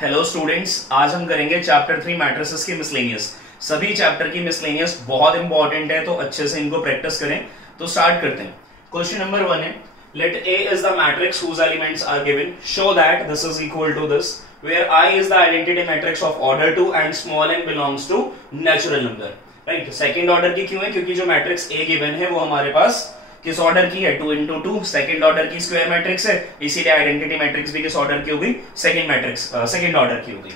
Hello students, आज हम करेंगे चैप्टर 3 मैट्रिसेस की मिसलेनियस। सभी चैप्टर की मिसलेनियस बहुत इंपॉर्टेंट है, तो अच्छे से इनको प्रैक्टिस करें। तो स्टार्ट करते हैं। क्वेश्चन नंबर 1 है, late A is the matrix whose elements are given, show that this is equal to this, where I is the identity matrix of order 2 and small n belongs to natural number। Right, second order की क्यों है? क्योंकि जो matrix A given है वो हमारे पास किस order की है? 2 into 2 सेकंड ऑर्डर की स्क्वायर मैट्रिक्स है, इसीलिए आइडेंटिटी मैट्रिक्स भी किस ऑर्डर की होगी? सेकंड मैट्रिक्स, सेकंड ऑर्डर की होगी।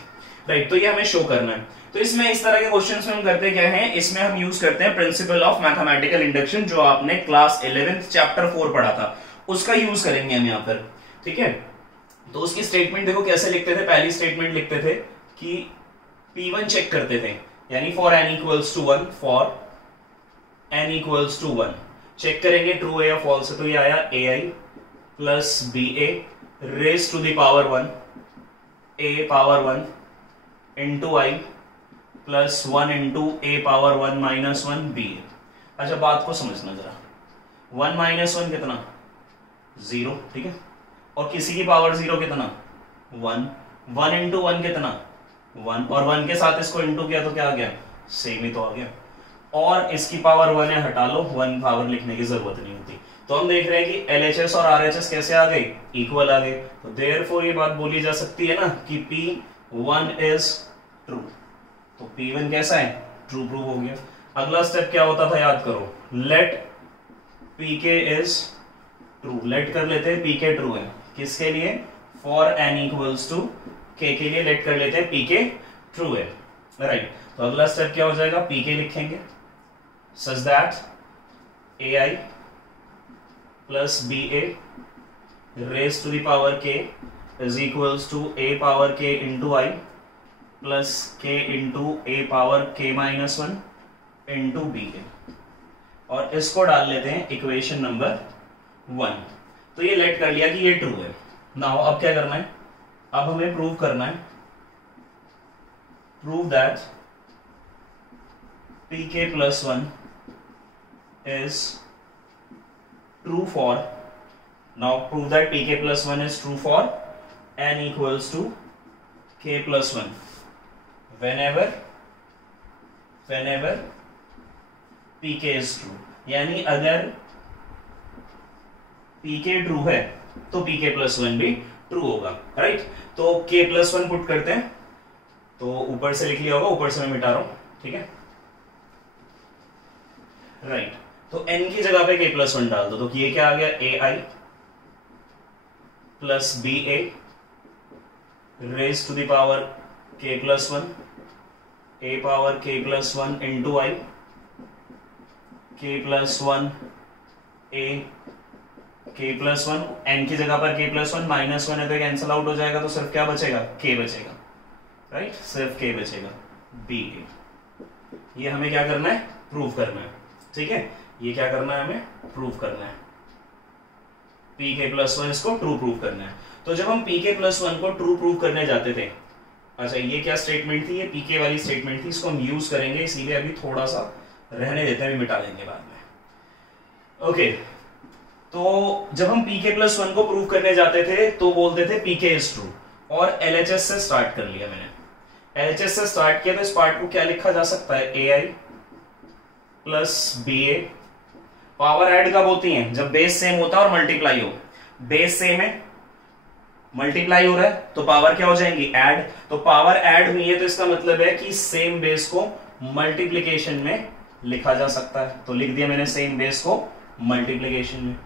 राइट, तो ये हमें शो करना है। तो इसमें इस तरह के क्वेश्चंस में हम करते क्या हैं, इसमें हम यूज करते हैं प्रिंसिपल ऑफ मैथमेटिकल इंडक्शन, जो आपने क्लास 11 चैप्टर 4 पढ़ा था, उसका यूज करेंगे हम यहाँ पर। ठीक है, तो उसकी स्टेटमेंट देखो कैसे लिखते थे। पहली स्टेटमेंट लिखते थे कि P1 चेक करते थे, यानी for n equals to 1, for n equals to 1 check करेंगे ट्रू है या फॉल्स है। तो ये आया ai plus ba raise to the power 1 a power 1 into i plus 1 into a power 1 minus 1 ba। अच्छा, बात को समझना जरा, 1 माइनस 1 कितना? 0। ठीक है, और किसी की पावर 0 कितना? 1। 1 इंटू 1 कितना? 1, और 1 के साथ इसको इंटू किया तो क्या आ गया? सेम ही तो आ गया। और इसकी पावर 1 है, हटा लो, 1 पावर लिखने की जरूरत नहीं होती। तो हम देख रहे हैं कि LHS और RHS कैसे आ गई? इक्वल आ गए। तो देयरफॉर ये बात बोली जा सकती है ना कि P1 इज ट्रू। तो P1 कैसा है? ट्रू प्रूव हो गया। अगला स्टेप क्या होता था, याद करो, let PK is true. Let कर लेते हैं PK ट्रू है, किसके लिए? For n equals to k के लिए लेट कर लेते हैं PK ट्रू है। राइट, तो अगला स्टेप क्या हो जाएगा? PK लिखेंगे such that ai plus ba raised to the power k is equals to a power k into i plus k into a power k minus 1 into ba, और इसको डाल लेते हैं इक्वेशन नंबर 1। तो ये लेट कर लिया कि ये ट्रू है। नाउ अब क्या करना है? अब हमें प्रूव करना है, prove that pk plus 1 is true for, now prove that pk plus 1 is true for n equals to k plus 1 whenever pk is true। यानी अगर pk ट्रू है तो pk plus 1 भी ट्रू होगा। राइट, तो k plus 1 put करते हैं। तो ऊपर से लिख लिया होगा, ऊपर से मैं मिटा रहा हूं। ठीक है, राइट, तो n की जगह पे k प्लस 1 डाल दो। तो ये क्या आ गया? ai plus ba raise to the power k plus 1 a power k plus 1 into i k plus 1 a k plus 1, n की जगह पर k प्लस 1 माइनस 1 है तो कैंसिल आउट हो जाएगा, तो सिर्फ क्या बचेगा? k बचेगा। राइट, सिर्फ k बचेगा, ba। ये हमें क्या करना है? प्रूव करना है। ठीक है, ये क्या करना है? हमें प्रूव करना है। pk प्लस 1 इसको ट्रू प्रूव करना है। तो जब हम pk प्लस 1 को ट्रू प्रूव करने जाते थे, अच्छा ये क्या स्टेटमेंट थी? ये pk वाली स्टेटमेंट थी, इसको हम यूज करेंगे, इसीलिए अभी थोड़ा सा रहने देते हैं, मिटा देंगे बाद में। ओके, तो जब हम pk प्लस 1 को प्रूव करने जाते थे तो बोलते थे pk इज ट्रू, और LHS से स्टार्ट कर लिया मैंने। LHS से स्टार्ट किया तो इस पार्ट को क्या लिखा जा सकता है? ai plus ba। Power add कब होती है? जब बेस सेम होता है और मल्टीप्लाई हो। बेस सेम है, मल्टीप्लाई हो रहा है, तो पावर क्या हो जाएंगी? ऐड। तो पावर ऐड हुई है तो इसका मतलब है कि सेम बेस को मल्टीप्लीकेशन में लिखा जा सकता है। तो लिख दिया मैंने सेम बेस को मल्टीप्लीकेशन में।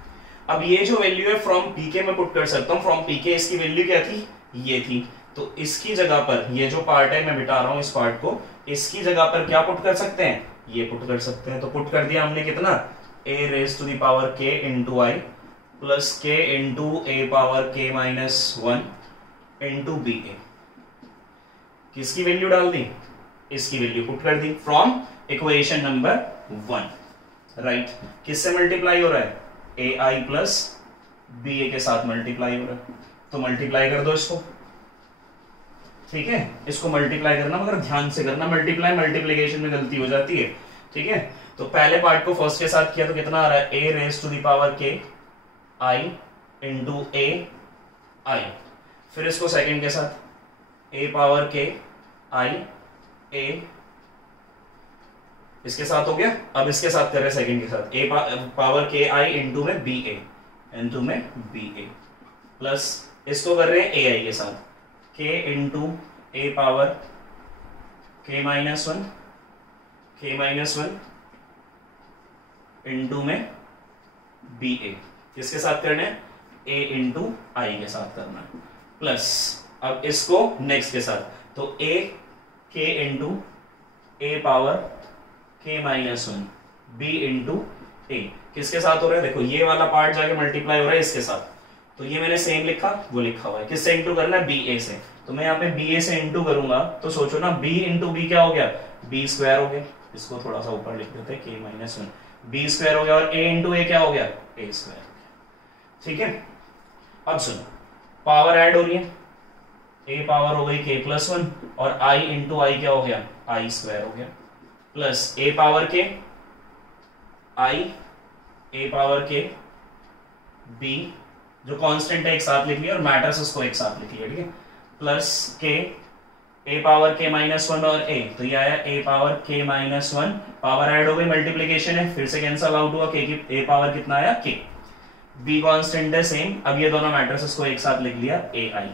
अब ये जो वैल्यू है फ्रॉम pk में पुट कर सकता हूं। फ्रॉम pk इसकी वैल्यू क्या थी? ये थी। तो इसकी जगह पर ये जो पार्ट है, मैं मिटा रहा हूं इस पार्ट को, इसकी जगह पर क्या पुट कर सकते हैं? ये पुट कर सकते हैं। तो पुट कर दिया हमने कितना? a raise to the power k into i plus k into a power k minus 1 into ba। किसकी वैल्यू डाल दी? इसकी वैल्यू पुट कर दी फ्रॉम इक्वेशन नंबर 1। राइट, किससे मल्टीप्लाई हो रहा है? ai प्लस ba के साथ मल्टीप्लाई हो रहा है, तो मल्टीप्लाई कर दो इसको। ठीक है, इसको मल्टीप्लाई करना, मगर ध्यान से करना, मल्टीप्लाई मल्टीप्लीकेशन में गलती हो जाती है। ठीक है, तो पहले पार्ट को फर्स्ट के साथ किया तो कितना आ रहा है? a raise to the power k i into a i, फिर इसको सेकंड के साथ ए पावर के आई ए, इसके साथ हो गया। अब इसके साथ कर रहे हैं सेकंड के साथ, ए पावर के आई इंटू में बी ए, इंटू में बी ए, प्लस इसको कर रहे हैं ए आई के साथ, के इंटू ए पावर के माइनस वन, के माइनस वन इंटू में बी ए, किसके साथ करना है, ए इंटू आई के साथ करना है, प्लस अब इसको नेक्स्ट के साथ, तो ए के इंटू ए पावर के माइनस वन बी इंटू ए, किसके साथ हो रहा है, देखो ये वाला पार्ट जाके मल्टीप्लाई हो रहा है इसके साथ, तो ये मैंने सेम लिखा, वो लिखा हुआ है, किससे इंटू करना है, बी ए से, तो मैं यहाँ पे बी ए से इंटू करूंगा, तो सोचो ना बी इंटू बी क्या हो गया, बी स्क्वायर हो गया, इसको थोड़ा सा ऊपर लिख देते हैं, के माइनस वन, बी स्क्वायर हो गया, और ए इंटू ए क्या हो गया, ए स्क्वायर। ठीक है, अब सुनो, पावर ऐड हो रही है, ए पावर हो गई के प्लस वन, और आई इंटू आई क्या हो गया, आई स्क्वायर हो गया, प्लस ए पावर के आई, ए पावर के बी, जो कांस्टेंट है एक साथ लिख लिया, और मैटर्स उसको एक साथ लिख लिया, ठीक है, प्लस के ए पावर के माइनस वन और ए, तो ये आया ए पावर के माइनस वन, पावर ऐड हो गई, मल्टीप्लीकेशन है, फिर से कैंसल आउट हुआ, के की ए पावर कितना आया, के, बी कांस्टेंट है सेम, अब ये दोनों मैट्रिसेस को एक साथ लिख लिया, ए आई,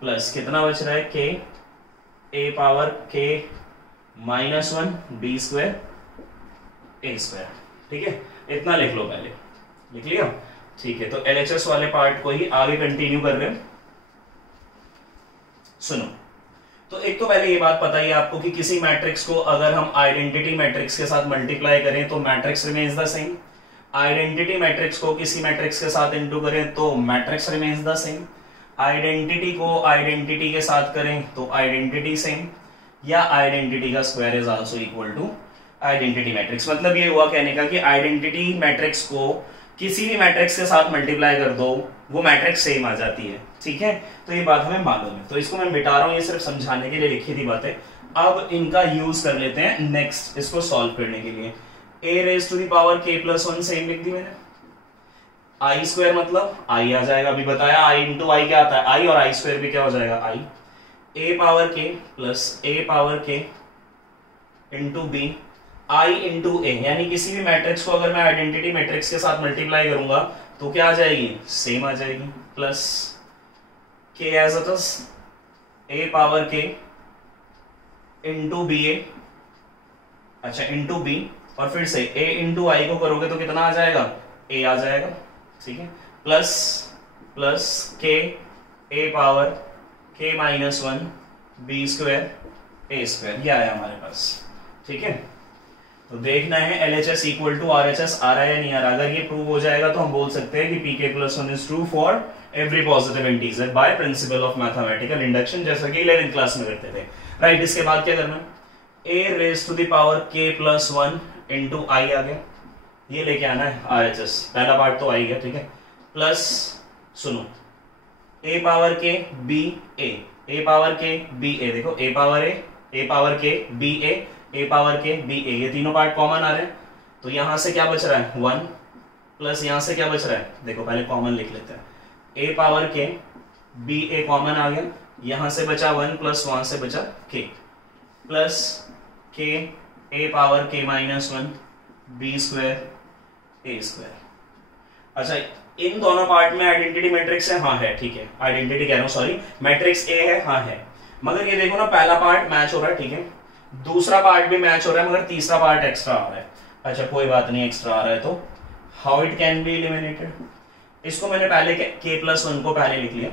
प्लस कितना बच रहा है, के ए पावर के minus one B square A square. ठीक है, इतना लिख लो, पहले लिख लिया, ठीक है। तो एलएचएस वाले पार्ट को ही आगे कंटिन्यू कर रहे हैं। सुनो, तो एक तो पहले ये बात पता ही आपको कि किसी मैट्रिक्स को अगर हम आइडेंटिटी मैट्रिक्स के साथ मल्टीप्लाई करें तो matrix remains the same, identity matrix को किसी मैट्रिक्स के साथ इनटू करें तो matrix remains the same, identity को आइडेंटिटी के साथ करें तो आइडेंटिटी सेम, या आइडेंटिटी का square is also equal to identity matrix. मतलब ये हुआ कहने का कि आइडेंटिटी मैट्रिक्स को किसी भी मैट्रिक्स के साथ मल्टीप्लाई कर दो वो मैट्रिक्स सेम आ जाती है। ठीक है, तो ये बात हमें मालूम है, तो इसको मैं मिटा रहा हूं, ये सिर्फ समझाने के लिए लिखी थी बातें। अब इनका यूज कर लेते हैं नेक्स्ट, इसको सॉल्व करने के लिए। a raise to the power k plus one same लिख दी मैंने, आई स्क्वायर मतलब आई आ जाएगा, अभी बताया आई इंटू आई क्या आता है आई, और आई स्क्वायर भी क्या हो जाएगा I, a power k plus a power k into B, I into A, यानी किसी भी मैट्रिक्स को अगर मैं आइडेंटिटी मैट्रिक्स के साथ मल्टीप्लाई करूंगा तो क्या आ जाएगी, सेम आ जाएगी, plus k as it is a power k into B A, अच्छा इंटू बी, और फिर से a इंटू आई को करोगे तो कितना आ जाएगा, a आ जाएगा। ठीक है, plus plus k a power k minus one B square A square, ये आया हमारे पास। ठीक है, तो देखना है LHS इक्वल टू RHS आ रहा है या नहीं आ रहा। अगर ये प्रूव हो जाएगा तो हम बोल सकते हैं कि pk plus one is true for every positive integer by principle of mathematical induction, जैसा कि 11th क्लास में करते थे। राइट, इसके बाद क्या करना है, a raise to the power k plus one into I आ गया, ये लेके आना है RHS, पहला पार्ट तो आई गया। ठीक है, प्लस सुनो a power k b a, a power k b a, देखो a power k b a power के बी ए, ये तीनों पार्ट कॉमन आ रहे हैं, तो यहां से क्या बच रहा है वन, प्लस यहां से क्या बच रहा है, देखो पहले कॉमन लिख लेते हैं, ए पावर के बी ए कॉमन आ गया, यहां से बचा वन, प्लस वहां से बचा के, प्लस के ए पावर के minus one B square A square. अच्छा, इन दोनों पार्ट में आइडेंटिटी मैट्रिक्स है, हाँ है, ठीक है, आइडेंटिटी कह रहा हूं सॉरी, मैट्रिक्स ए है, हाँ है, मगर ये देखो ना पहला पार्ट मैच हो रहा है, ठीक है, दूसरा पार्ट भी मैच हो रहा है, मगर तीसरा पार्ट एक्स्ट्रा आ रहा है। अच्छा कोई बात नहीं, एक्स्ट्रा आ रहा है तो how it can be eliminated, इसको मैंने पहले k प्लस वन को पहले लिख लिया,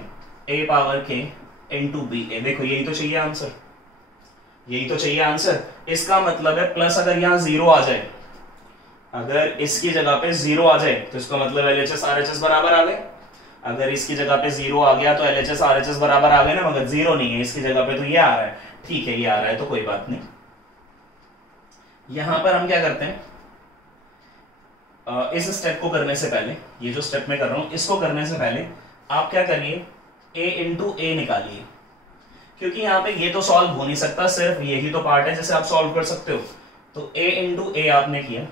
a power k into B A, देखो यही तो चाहिए आंसर, यही तो चाहिए आंसर। इसका मतलब है प्लस अगर यहाँ जीरो आ जाए, अगर इसकी जगह पे जीरो आ जाए तो इसका मतलब LHS RHS बराबर आ गए, अगर इसकी जगह पे जीरो आ गया तो LHS RHS बराबर आ गए ना, मगर जीरो नहीं है इसकी जगह पे, तो ये आ रहा है, ठीक है ये आ रहा है तो कोई बात नहीं। यहां पर हम क्या करते हैं, इस स्टेप को करने से पहले, ये जो स्टेप मैं कर रहा हूं इसको करने से पहले आप क्या करिए, a इंटू ए निकालिए, क्योंकि यहां पे ये तो सॉल्व हो नहीं सकता, सिर्फ यही तो पार्ट है जिसे आप सॉल्व कर सकते हो। तो a इंटू ए आपने किया,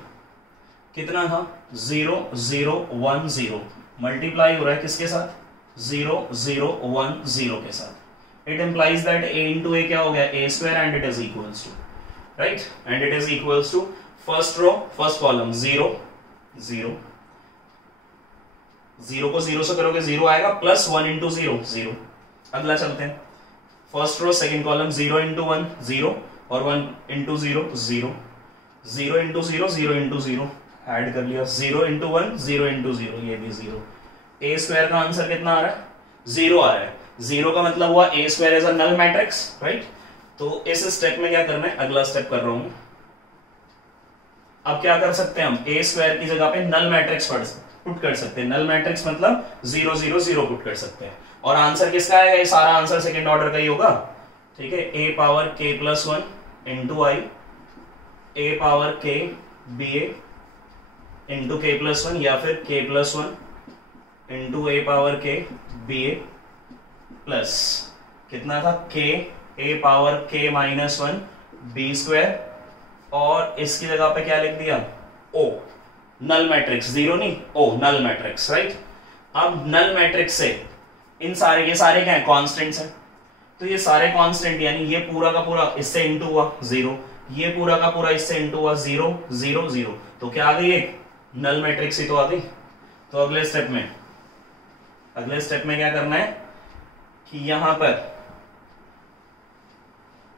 कितना था 0 0 1 0, मल्टीप्लाई हो रहा है किसके साथ, 0 0 1 0 के साथ, it implies that a into A क्या हो गया a square and it is equals to right and it is equals to first row first column 0 0 0 को 0 से करोगे 0 आएगा प्लस 1 इंटू 0 0। अगला चलते हैं first row second column 0 into 1 0 और 1 इंटू 0 0 0 इंटू 0 0 इंटू 0 ऐड कर लिया 0 इंटू 1 0 इंटू 0 ये भी 0। ए स्क्वायर का आंसर कितना आ रहा है 0 आ रहा है। 0 का मतलब हुआ A square is a null matrix right. तो इस स्टेप में क्या करना है अगला स्टेप कर रहा हूं। अब क्या कर सकते हैं हम ए स्क्वायर की जगह पे नल मैट्रिक्स पुट कर सकते हैं। नल मैट्रिक्स मतलब 0 0 0 पुट कर सकते हैं और आंसर किसका आएगा ये सारा आंसर सेकंड ऑर्डर का ही होगा ठीक है। ए पावर के प्लस 1 इंटू आई ए पावर के बी ए इंटू के प्लस 1 या फिर के प्लस 1 इंटू ए पावर के बी ए प्लस कितना था के ए पावर के माइनस 1 बी स्क्वायर और इसकी जगह पे क्या लिख दिया ओ नल मैट्रिक्स 0 नहीं ओ नल मैट्रिक्स राइट। अब नल मैट्रिक्स से इन सारे ये सारे क्या है कॉन्स्टेंट्स हैं तो ये सारे कांस्टेंट यानी ये पूरा का पूरा इससे इंटू हुआ 0 ये पूरा का पूरा इससे इंटू हुआ 0 0 0 तो क्या आ गई एक नल मैट्रिक्स ही तो आ गई। तो अगले स्टेप में क्या करना है कि यहां पर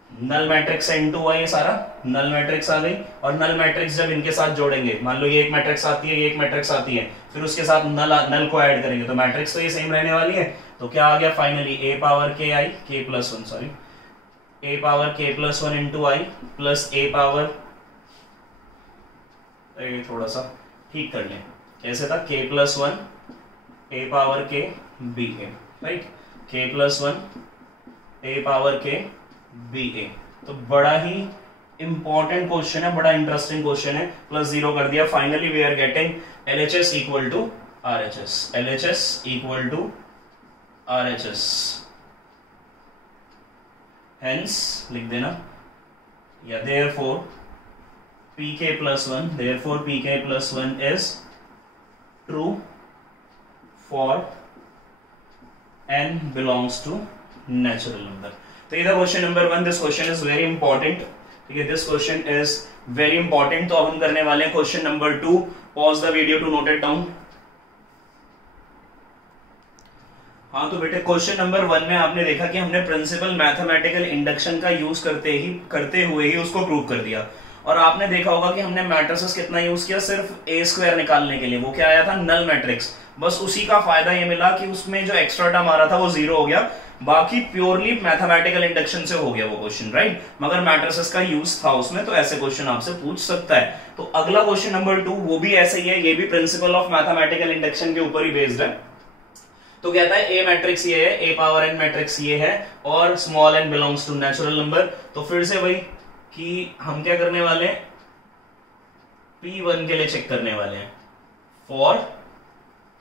नल मैट्रिक्स से इंटू हुआ ये सारा नल मैट्रिक्स आ गई और नल मैट्रिक्स जब इनके साथ जोड़ेंगे मान लो ये एक मैट्रिक्स आती है ये एक मैट्रिक्स आती है फिर उसके साथ नल को ऐड करेंगे तो मैट्रिक्स तो ये सेम रहने वाली है। तो क्या आ गया फाइनली ए पावर के आई के प्लस 1 सॉरी ए पावर के plus 1 into i plus A power थोड़ा सा ठीक कर लें कैसे था के प्लस 1 ए पावर के बी ए राइट के प्लस 1 ए पावर के बी ए। तो बड़ा ही इंपॉर्टेंट क्वेश्चन है बड़ा इंटरेस्टिंग क्वेश्चन है प्लस 0 कर दिया। Finally we are getting LHS equal to RHS LHS equal to RHS hence लिख देना या therefore pk plus 1 is true for n belongs to natural number। तो ये था question number 1। This question is very important ठीक है this question is very important. तो अब हम करने वाले हैं question number 2। Pause the video to note it down. हाँ तो बेटे क्वेश्चन नंबर 1 में आपने देखा कि हमने प्रिंसिपल मैथमेटिकल इंडक्शन का यूज करते हुए ही उसको प्रूव कर दिया और आपने देखा होगा कि हमने मैट्रिसेस कितना यूज किया सिर्फ ए स्क्वायर निकालने के लिए वो क्या आया था नल मैट्रिक्स। बस उसी का फायदा ये मिला कि उसमें जो एक्स्ट्रा टर्म आ रहा था वो 0 हो गया बाकी प्योरली मैथमेटिकल इंडक्शन से हो गया वो क्वेश्चन राइट। मगर मैट्रिसेस का यूज था उसमें तो ऐसे क्वेश्चन आपसे पूछ सकता है। तो अगला क्वेश्चन नंबर 2 वो भी ऐसे ही है ये भी प्रिंसिपल ऑफ मैथमेटिकल इंडक्शन के ऊपर ही बेस्ड है। तो कहता है ए मैट्रिक्स ये है ए पावर एन मैट्रिक्स ये है और small n belongs to natural number. तो फिर से वही कि हम क्या करने वाले हैं P1 के लिए चेक करने वाले हैं फॉर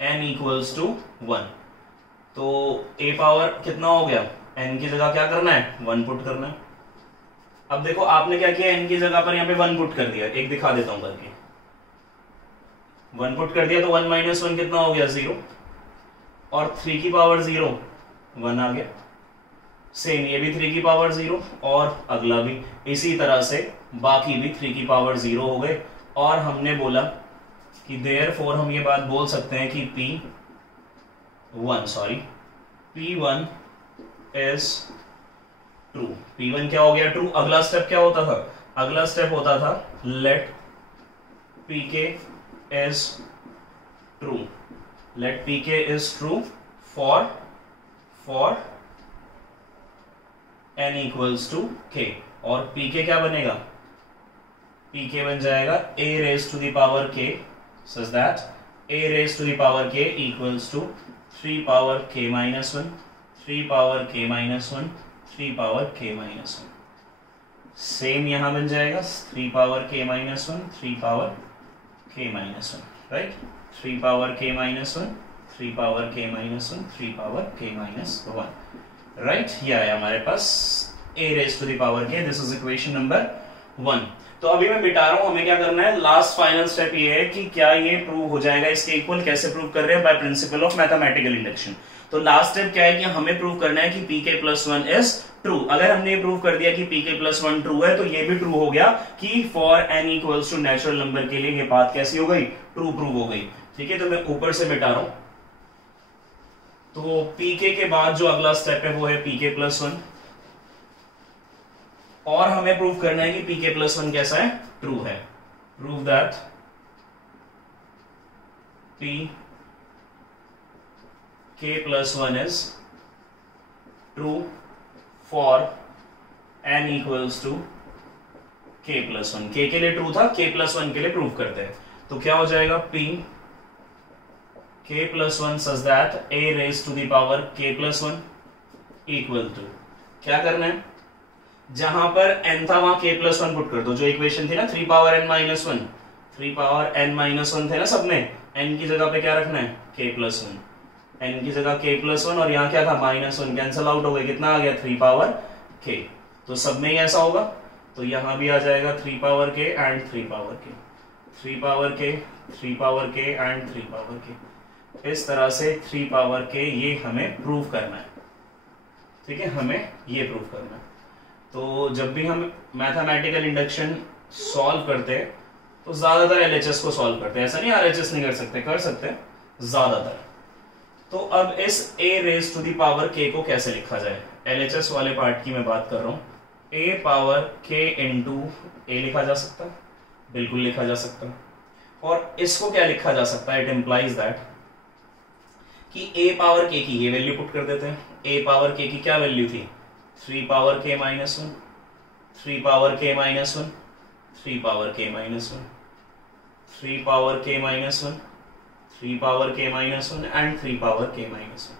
n इक्वल्स टू 1। तो a पावर कितना हो गया n की जगह क्या करना है 1 पुट करना है। अब देखो आपने क्या किया n की जगह पर यहां पे 1 पुट कर दिया एक दिखा देता हूं करके 1 पुट कर दिया तो 1 माइनस 1 कितना हो गया 0 और 3 की पावर 0 1 आ गया। सेम ये भी 3 की पावर 0 और अगला भी इसी तरह से बाकी भी 3 की पावर 0 हो गए। और हमने बोला कि देयरफॉर हम ये बात बोल सकते हैं कि P1 इज ट्रू। P1 क्या हो गया ट्रू। अगला स्टेप क्या होता था अगला स्टेप होता था let Pk is true let Pk is true for n equals to k और Pk क्या बनेगा Pk बन जाएगा a raised to the power k such that a raised to the power k equals to 3 power k minus 1 3 power k minus 1 3 power k minus 1। Same यहां बन जाएगा 3 power k minus 1 3 power k minus 1 right 3 power k minus 1 3 power k minus 1 3 power k minus 1 right. ये आया हमारे पास a raised to the power k। This is equation number 1। तो अभी मैं मिटा रहा हूं हमें क्या करना है लास्ट फाइनल स्टेप ये है कि क्या ये प्रूव हो जाएगा इसके इक्वल कैसे प्रूव कर रहे हैं by principle of mathematical induction. तो लास्ट स्टेप क्या है कि हमें प्रूव करना है कि pk plus one is true. अगर हमने प्रूव कर दिया कि pk प्लस वन ट्रू है तो ये भी ट्रू हो गया कि for n equals to natural number के लिए ये बात कैसी हो गई, ट्रू प्रूव हो गई। ठीक है, तो मैं ऊपर से मिटा रहा हूं। तो pk के बाद जो अगला स्टेप है वो है pk प्लस वन, और हमें प्रूव करना है कि pk प्लस वन कैसा है, ट्रू है। Prove that pk plus one is true for n equals to k plus one. k के लिए ट्रू था, k प्लस वन के लिए प्रूव करते हैं। तो क्या हो जाएगा, p k plus one such that a raise to the power k plus one equal to, क्या करना है, जहां पर n था वहां k प्लस वन पुट कर दो। जो इक्वेशन थी ना 3 power n minus one, 3 power n minus one थे ना सब में, n की जगह पे क्या रखना है, k प्लस वन, n की जगह k प्लस वन, और यहाँ क्या था माइनस वन, कैंसिल आउट हो गए, कितना आ गया 3 पावर k। तो सब में ही ऐसा होगा, तो यहां भी आ जाएगा 3 power k and 3 power k, 3 power k, 3 power k and 3 power k। इस तरह से 3 पावर k ये हमें प्रूव करना है। ठीक है, हमें ये प्रूव करना है। तो जब भी हम मैथमेटिकल इंडक्शन सॉल्व करते हैं तो ज्यादातर एलएचएस को सॉल्व करते हैं, ऐसा नहीं आरएचएस नहीं कर सकते, कर सकते हैं ज्यादातर। तो अब इस a raise to the power k को कैसे लिखा जाए, एलएचएस वाले पार्ट की मैं बात कर रहा हूं। a power k into a लिखा जा सकता है, बिल्कुल लिखा जा सकता है। और इसको क्या लिखा जा सकता है, इट इंप्लाइज दैट कि a पावर k की ये वैल्यू पुट कर देते हैं। a पावर k की क्या वैल्यू थी, 3 power k minus one, 3 power k minus one, 3 power k minus one, 3 power k minus one, 3 power k minus one and 3 power k minus one,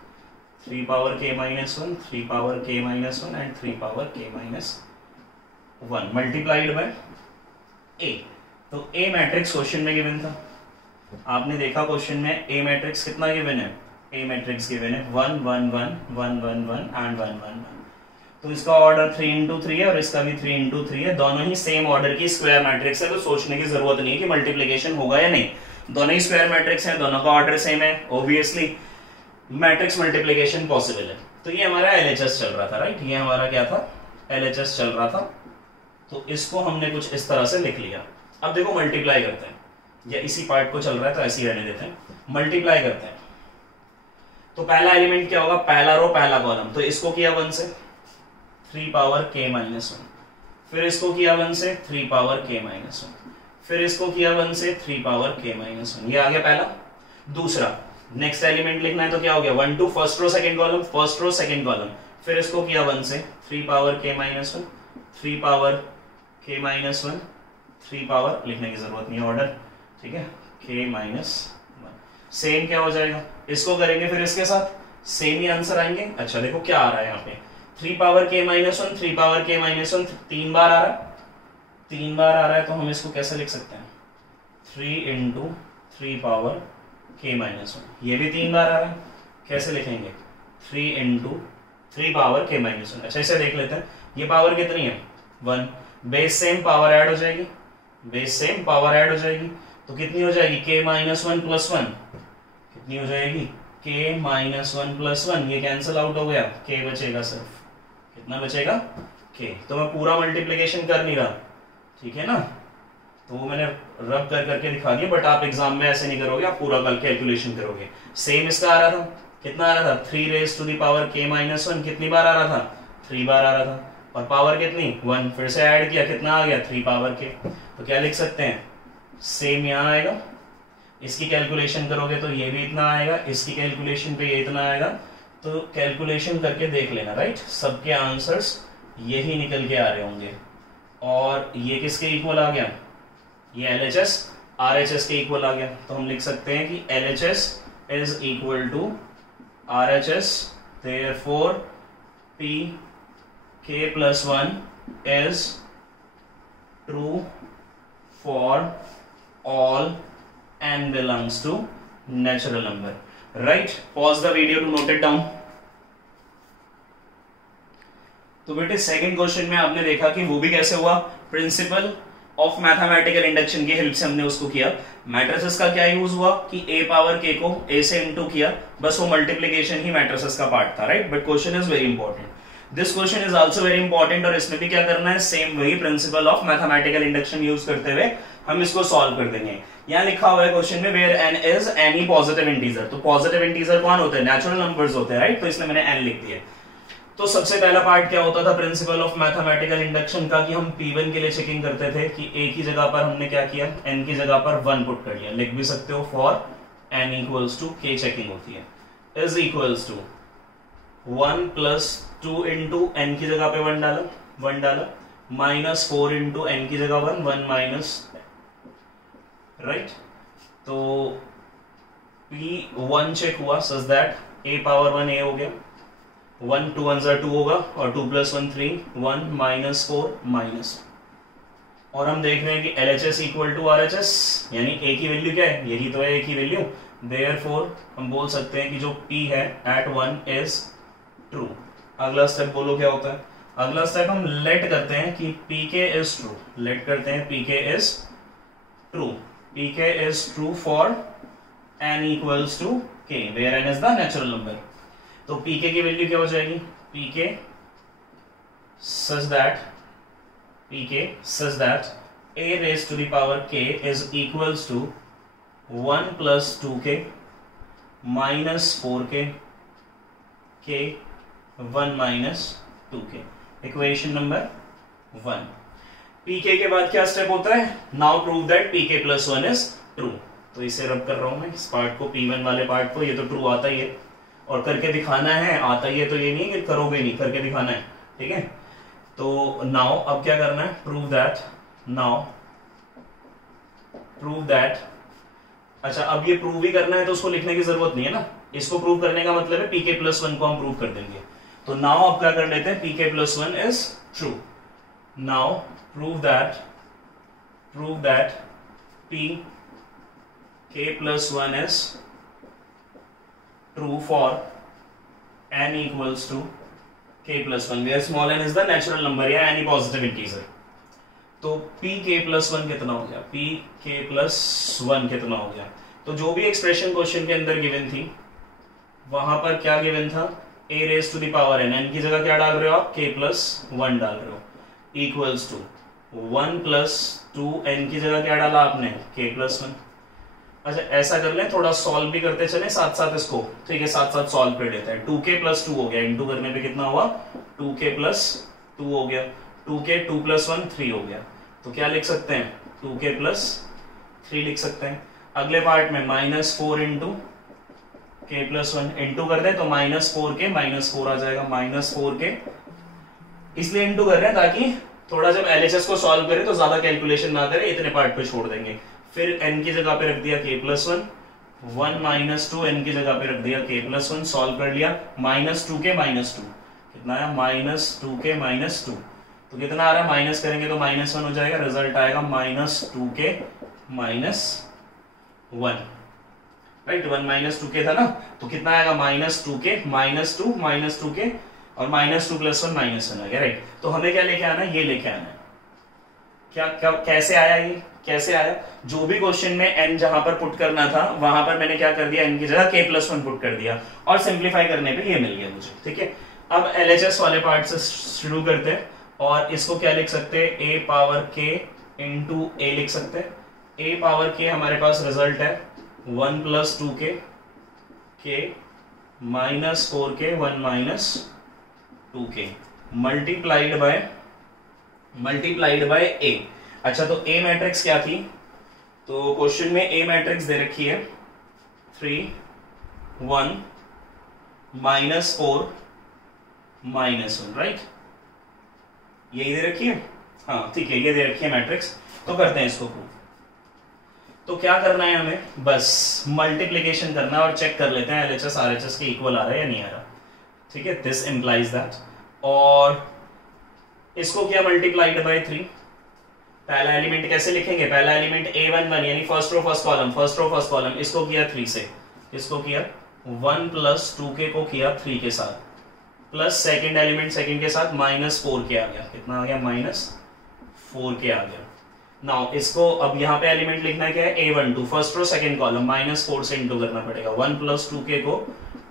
3 power k minus one, 3 power k minus one and 3 power k minus one multiplied by a। तो a matrix question में given था, आपने देखा question में a matrix कितना given है, a matrix given है 1 1 1 1 1 1 and 1 1 1। तो इसका ऑर्डर 3 इंटू 3 है और इसका भी 3 इंटू 3 है, दोनों ही सेम ऑर्डर की स्क्वायर मैट्रिक्स है। तो सोचने की जरूरत नहीं है कि मल्टीप्लिकेशन होगा या नहीं, दोनों ही स्क्वायर मैट्रिक्स हैं, दोनों का ऑर्डर सेम है, ऑब्वियसली मैट्रिक्स मल्टीप्लिकेशन पॉसिबल है। तो ये हमारा एलएचएस चल रहा था, राइट, ये हमारा क्या था, एलएचएस चल रहा था। तो इसको हमने कुछ इस तरह से लिख लिया। अब देखो मल्टीप्लाई करते हैं, या इसी पार्ट को चल रहा है तो ऐसे ही रहने देते हैं, मल्टीप्लाई करते हैं। तो पहला एलिमेंट क्या होगा, पहला रो पहला कॉलम, तो इसको किया 1 से 3 पावर k माइनस वन, फिर इसको किया 1 से 3 पावर k माइनस वन, फिर इसको किया 1 से 3 पावर k माइनस वन। ये आ गया पहला। दूसरा नेक्स्ट एलिमेंट लिखना है तो क्या हो गया 1 2 first row second column, first row second column, फिर इसको किया 1 से 3 power k minus one, 3 power k minus one, 3 power, लिखने की जरूरत नहीं है ऑर्डर, ठीक है, k माइनस वन। सेम क्या हो जाएगा, इसको करेंगे फिर इसके साथ सेम ही आंसर आएंगे। अच्छा देखो क्या आ रहा है यहाँ पे, 3 power k minus one, 3 power k minus one 3 बार आ रहा है, 3 बार आ रहा है। तो हम इसको कैसे लिख सकते हैं, 3 into 3 power k minus one, ये भी 3 बार आ रहा है, कैसे लिखेंगे 3 into 3 power k minus one. अच्छा इसे देख लेते हैं, ये पावर कितनी है 1, बेस सेम पावर ऐड हो जाएगी, बेस सेम पावर ऐड हो जाएगी, तो कितनी हो जाएगी k minus one plus one, कितनी हो जाएगी k minus one plus one, ये कैंसिल आउट हो गया, k बचेगा सिर्फ, कितना बचेगा k। तो मैं पूरा मल्टीप्लिकेशन कर नहीं रहा, ठीक है ना, तो वो मैंने रब कर करके दिखा दिया, बट आप एग्जाम में ऐसे नहीं करोगे, आप पूरा कल कैलकुलेशन करोगे। सेम इसका आ रहा था, कितना आ रहा था 3 raise to the power k minus one, कितनी बार आ रहा था 3 बार आ रहा था, और पावर कितनी 1, फिर से ऐड किया कितना आ गया 3 पावर k। तो क्या लिख सकते हैं, सेम यहाँ आएगा, इसकी कैलकुलेशन करोगे तो ये भी इतना आएगा, इसकी कैलकुलेशन पे ये इतना आएगा। तो कैलकुलेशन करके देख लेना, राइट, सबके आंसर्स यही निकल के आ रहे होंगे। और ये किसके इक्वल आ गया, ये एलएचएस आरएचएस के इक्वल आ गया। तो हम लिख सकते हैं कि LHS is equal to RHS, therefore P k plus one is true for all n belongs to natural number, right? Pause the video to note it down. तो बेटे सेकंड क्वेश्चन में आपने देखा कि वो भी कैसे हुआ, प्रिंसिपल ऑफ मैथमेटिकल इंडक्शन की हेल्प से हमने उसको किया। मैट्रिसेस का क्या यूज हुआ कि a पावर k को a से इंटू किया, बस वो मल्टीप्लीकेशन ही मैट्रिसेस का पार्ट था, right. But question is very important, this question is also very important, और इसमें भी क्या करना है, सेम वही principal of mathematical induction use करते हुए हम इसको सॉल्व कर देंगे। यहाँ लिखा हुआ है क्वेश्चन में where n is any positive integer, तो पॉजिटिव इंटीजर कौन होते हैं, नेचुरल नंबर्स होते हैं, राइट। तो इसलिए मैंने n लिख दिया। तो सबसे पहला पार्ट क्या होता था प्रिंसिपल ऑफ मैथमेटिकल इंडक्शन का, कि हम P1 के लिए चेकिंग करते थे कि a की जगह पर हमने क्या किया, n की जगह पर 1 पुट कर लिया। लिख भी सकते हो for n equals to k checking होती है, is equals to 1 plus 2 into n की जगह पे 1 डाला माइनस 4 इंटू n की जगह 1 माइनस, राइट। तो P1 चेक हुआ सच दैट a पावर 1 a हो गया, 1 2 1 2 होगा और 2 प्लस 1 3 1 माइनस 4 माइनस, और हम देख रहे हैं कि LHS इक्वल टू RHS, यानी a की वैल्यू क्या है, यही तो है a की वैल्यू। देयरफॉर हम बोल सकते हैं कि जो p है एट 1 इज ट्रू। अगला स्टेप बोलो क्या होता है, अगला स्टेप हम लेट करते हैं कि pk इज ट्रू, लेट करते हैं pk is true, pk is true for n equals to k where n is the natural number. तो pk की वैल्यू क्या हो जाएगी, pk such that a raised to the power k is equals to 1 plus 2k minus 4k k 1 minus 2k, equation number 1। pk के बाद क्या step होता है, now prove that pk plus 1 is true. तो इसे रब कर रहा हूं मैं इस पार्ट को, p1 वाले पार्ट को, ये तो ट्रू आता ही है और करके दिखाना है, आता ही है तो ये नहीं कि करोगे नहीं, करके दिखाना है, ठीक है। तो नाउ अब क्या करना है, प्रूव दैट, अच्छा अब ये प्रूव ही करना है तो उसको लिखने की जरूरत नहीं है ना, इसको प्रूव करने का मतलब है pk प्लस 1 को हम प्रूव कर देंगे। तो नाउ अब क्या कर लेते हैं, pk plus 1 is true. Now prove that pk plus 1 is true for n equals to k plus 1 where small n is the natural number या any positive integer। तो pk plus 1 कितना हो गया, pk plus 1 कितना हो गया, तो जो भी एक्सप्रेशन क्वेश्चन के अंदर गिवन थी वहां पर क्या गिवन था, a raised to the power n की जगह क्या डाल रहे हो आप, k plus 1 डाल रहे हो, equals to 1 plus 2 n की जगह क्या डाला आपने, k plus 1। अच्छा ऐसा कर लें, थोड़ा सॉल्व भी करते चले साथ साथ इसको, ठीक है, साथ साथ सॉल्व कर लेते हैं। 2k प्लस 2 हो गया, इंटू करने पे कितना हुआ, 2k प्लस 2 हो गया, 2k 2 प्लस 1 3 हो गया। तो क्या लिख सकते हैं, 2k प्लस 3 लिख सकते हैं। अगले पार्ट में minus 4 into k plus 1 into कर दे तो माइनस 4k माइनस 4 आ जाएगा, माइनस 4k, इसलिए इंटू कर रहे हैं ताकि थोड़ा जब LHS को सॉल्व करें तो ज्यादा कैलकुलेशन ना करें, इतने पार्ट पे छोड़ देंगे। फिर n की जगह पे रख दिया k प्लस 1, 1 माइनस 2 n की जगह पे रख दिया k प्लस 1, सॉल्व कर लिया, माइनस 2k माइनस 2 कितना आया, माइनस 2k माइनस 2, तो कितना आ रहा है, माइनस करेंगे तो माइनस 1 हो जाएगा, रिजल्ट आएगा minus 2k minus 1, right. 1 minus 2k था ना, तो कितना आएगा, minus 2k minus 2 minus 2k और माइनस 2 प्लस 1 माइनस 1 आ गया, राइट। तो हमें क्या लेके आना है, ये लेके आना है। क्या कैसे आया, ये कैसे आया, जो भी क्वेश्चन में n जहां पर पुट करना था वहां पर मैंने क्या कर दिया, n की जगह k प्लस 1 पुट कर दिया और सिंप्लीफाई करने पे ये मिल गया मुझे, ठीक है। अब LHS वाले पार्ट से शुरू करते हैं और इसको क्या लिख सकते हैं, a power k into a लिख सकते हैं। a पावर k हमारे पास रिजल्ट है 1 plus 2k k minus 4k 1 minus 2k multiplied by a। अच्छा तो A मैट्रिक्स क्या थी, तो क्वेश्चन में A मैट्रिक्स दे रखी है 3 1 माइनस 4 माइनस 1, राइट, यही दे रखी है, हाँ ठीक है, ये दे रखी है मैट्रिक्स। तो करते हैं इसको प्रूव। तो क्या करना है हमें, बस मल्टीप्लीकेशन करना है और चेक कर लेते हैं LHS RHS के इक्वल आ रहा है या नहीं आ रहा, ठीक है। दिस इंप्लाइज दैट, और इसको किया मल्टीप्लाइड बाय 3। पहला एलिमेंट कैसे लिखेंगे, पहला एलिमेंट a11 यानी फर्स्ट रो फर्स्ट कॉलम, इसको किया 3 से, इसको किया 1 प्लस 2k को किया 3 के साथ, प्लस सेकंड एलिमेंट सेकंड के साथ माइनस 4k आ गया, कितना आ गया, माइनस 4k आ गया। नाउ इसको अब यहाँ पे एलिमेंट लिखना क्या है, A12 first row second column -4 से इंटू करना पड़ेगा, 1 + 2k को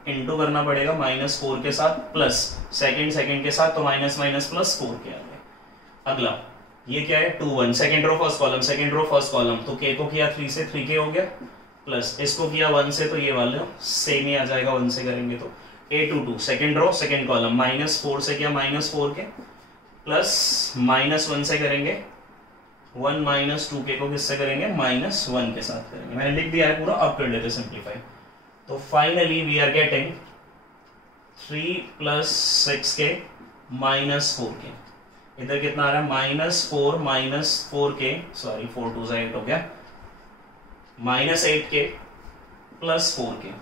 इंटू करना पड़ेगा -4 के साथ प्लस सेकंड के साथ, तो माइनस माइनस प्लस 4k आ गया। अगला ये क्या है 2 1 सेकंड रो फर्स्ट कॉलम, तो k को किया 3 से 3k हो गया, प्लस इसको किया 1 से, तो ये वाला सेम ही आ जाएगा 1 से करेंगे तो A22 second row second column -4 से किया -4k प्लस -1 से करेंगे 1 - 2k को किससे करेंगे -1 के साथ करेंगे। मैंने लिख दिया है पूरा, अब कर लेते सिंप्लीफाई। तो finally we are getting 3 + 6k -4k। इधर कितना आ रहा है -4 - 4k, सॉरी 4 2 से 8 हो गया, -8k + 4k।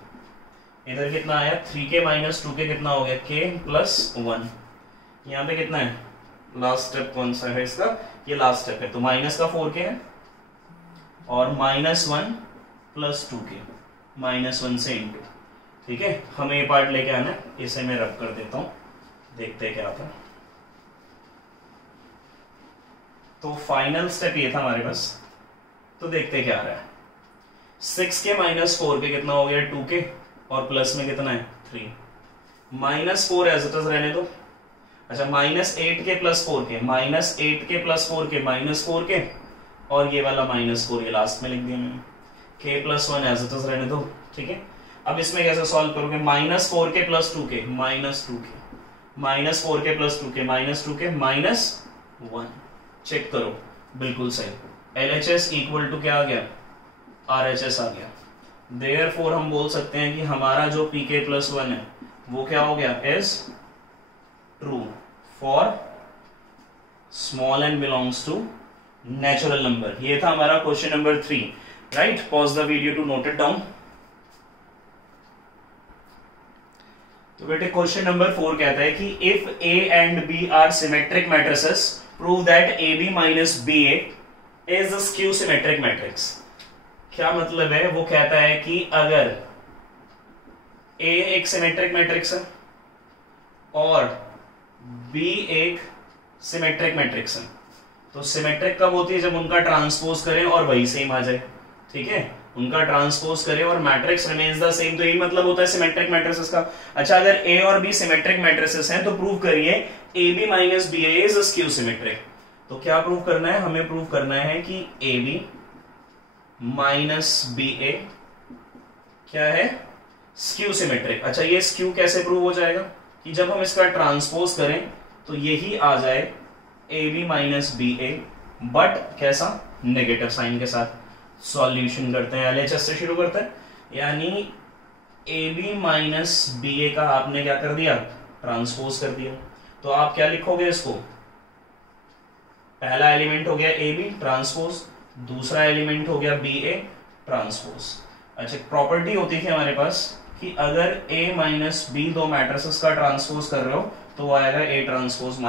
इधर कितना आया 3k - 2k कितना हो गया k + 1। यहाँ पे कितना है, लास्ट स्टेप कौन सा है इसका, ये लास्ट स्टेप है, तो माइनस का 4k है और -1 + 2k, -1 से इंटू, ठीक है। हमें ये पार्ट लेके आना, इसे मैं रब कर देता हूं, देखते हैं क्या आता है। तो फाइनल स्टेप ये था हमारे पास, तो देखते हैं क्या आ रहा है। 6k - 4k कितना हो गया 2k, और प्लस में कितना है 3, -4 एज इट इज रहने दो। अच्छा -8k + 4k, -8k + 4k -4k, और ये वाला -4 ये लास्ट में लिख दिया मैंने, k + 1 एज इट इज रहने दो, ठीक है। अब इसमें कैसे सॉल्व करोगे, -4k + 2k -2k, -4k + 2k -2k -1, check करो बिल्कुल सही। LHS = क्या आ गया, RHS आ गया। देयरफॉर हम बोल सकते हैं कि हमारा जो pk + 1 है वो क्या हो गया, is true for small n belongs to natural number. ये था हमारा question number 3, right. Pause the video to note it down. तो बेटे क्वेश्चन नंबर 4 कहता है कि if A and B are symmetric matrices prove that AB - BA is a skew symmetric matrix. क्या मतलब है, वो कहता है कि अगर A एक सिमेट्रिक मैट्रिक्स है और B एक सिमेट्रिक मैट्रिक्स है, तो सिमेट्रिक कब होती है, जब उनका ट्रांसपोज करें और वही सेम आ जाए, ठीक है। उनका ट्रांसपोज करें और मैट्रिक्स रिमेन्स द सेम, तो यही मतलब होता है सिमेट्रिक मैट्रिसेस का। अच्छा अगर A और B सिमेट्रिक मैट्रिसेस हैं तो प्रूव करिए AB - BA is a skew symmetric. तो क्या प्रूव करना है, हमें प्रूव करना है कि AB - BA क्या है, स्क्यू सिमेट्रिक। अच्छा ये स्क्यू कैसे प्रूव हो जाएगा, कि जब हम इसका ट्रांसपोज करें तो यही आ जाए AB - BA, बट कैसा, नेगेटिव साइन के साथ। सॉल्यूशन करते हैं, LHS से शुरू करते हैं, यानी AB - BA का आपने क्या कर दिया, ट्रांसपोज कर दिया। तो आप क्या लिखोगे इसको, पहला एलिमेंट हो गया AB ट्रांसपोज, दूसरा एलिमेंट हो गया BA ट्रांसपोज। अच्छा प्रॉपर्टी होती थी हमारे पास कि अगर A - B दो मैट्रिसेस का ट्रांसपोज कर रहे हो तो वो आएगा A transpose -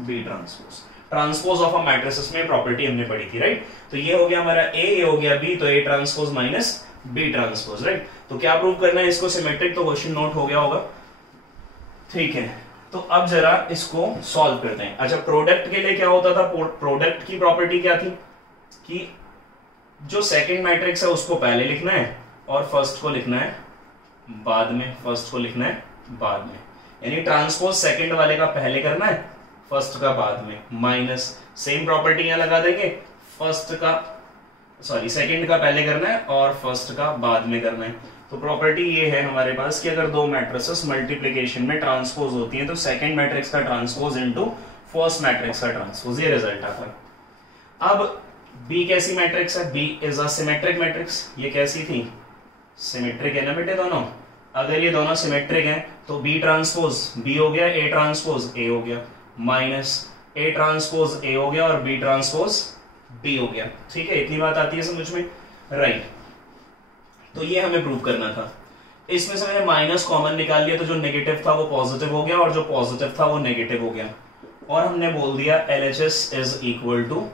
B transpose. Transpose of a matrices में प्रॉपर्टी हमने पढ़ी थी, राइट। तो ये हो गया हमारा A, ये हो गया B, तो A transpose - B transpose, right. तो क्या प्रूव करना है इसको सिमेट्रिक, तो क्वेश्चन नोट हो गया होगा, ठीक है। तो अब जरा इसको सॉल्व करते हैं। अच्छा प्रोडक्ट के लिए क्या होता था, प्रोडक्ट की प्रॉपर्टी क्या थी कि जो सेकंड मैट्रिक्स है उसको पहले लिखना है और फर्स्ट को लिखना है बाद में, फर्स्ट को लिखना है बाद में, यानी ट्रांसपोज सेकंड वाले का पहले करना है, फर्स्ट का बाद में, माइनस सेम प्रॉपर्टी यहां लगा देंगे, फर्स्ट का सॉरी सेकंड का पहले करना है और फर्स्ट का बाद में करना है। तो प्रॉपर्टी ये है हमारे पास कि अगर दो मैट्रिसेस मल्टीप्लिकेशन में ट्रांसपोज होती हैं तो सेकंड मैट्रिक्स का ट्रांसपोज इनटू फर्स्ट मैट्रिक्स का ट्रांसपोज, ये रिजल्ट आता है। अब B कैसी मैट्रिक्स है, B is a symmetric matrix. ये कैसी थी, सिमेट्रिक है ना बेटे दोनों। अगर ये दोनों सिमेट्रिक हैं तो B ट्रांसपोज B हो गया, A ट्रांसपोज A हो गया, माइनस A ट्रांसपोज A हो गया और B ट्रांसपोज B हो गया, ठीक है। इतनी बात आती है समझ में, राइट। तो ये हमें प्रूव करना था। इसमें से मैंने माइनस कॉमन निकाल लिया, तो जो नेगेटिव था वो पॉजिटिव हो गया और जो पॉजिटिव था वो नेगेटिव हो गया, और हमने बोल दिया LHS is equal to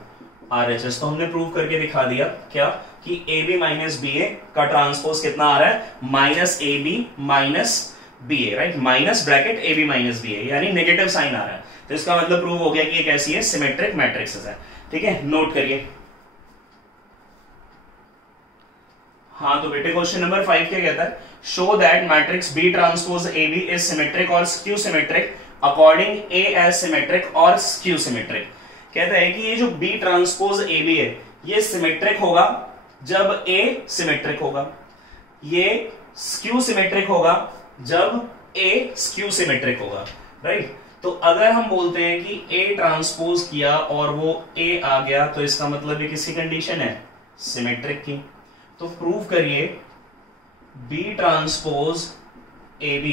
RHS। तो हमने प्रूव करके दिखा दिया क्या, कि AB - BA का ट्रांसपोज कितना आ रहा है, -AB - BA, right, minus bracket AB - BA, यानी नेगेटिव साइन आ रहा है। तो इसका मतलब प्रूव हो गया कि ये कैसी है, सिमेट्रिक मैट्रिक्स है, ठीक है। नोट करिए हाँ, तो बेटे क्वेश्चन नंबर 5 क्या कहता है, show that matrix B transpose A B is symmetric और skew symmetric according A as symmetric और स्क्यू सिमेट्रिक। कहता है कि ये जो बी ट्रांसपोज ए बी है ये सिमेट्रिक होगा जब ए सिमेट्रिक होगा, ये स्क्यू सिमेट्रिक होगा जब ए स्क्यू सिमेट्रिक होगा, राइट। तो अगर हम बोलते हैं कि ए ट्रांसपोज किया और वो ए आ गया तो इसका मतलब ये किसकी कंडीशन है, सिमेट्रिक की। तो प्रूव करिए बी ट्रांसपोज ए बी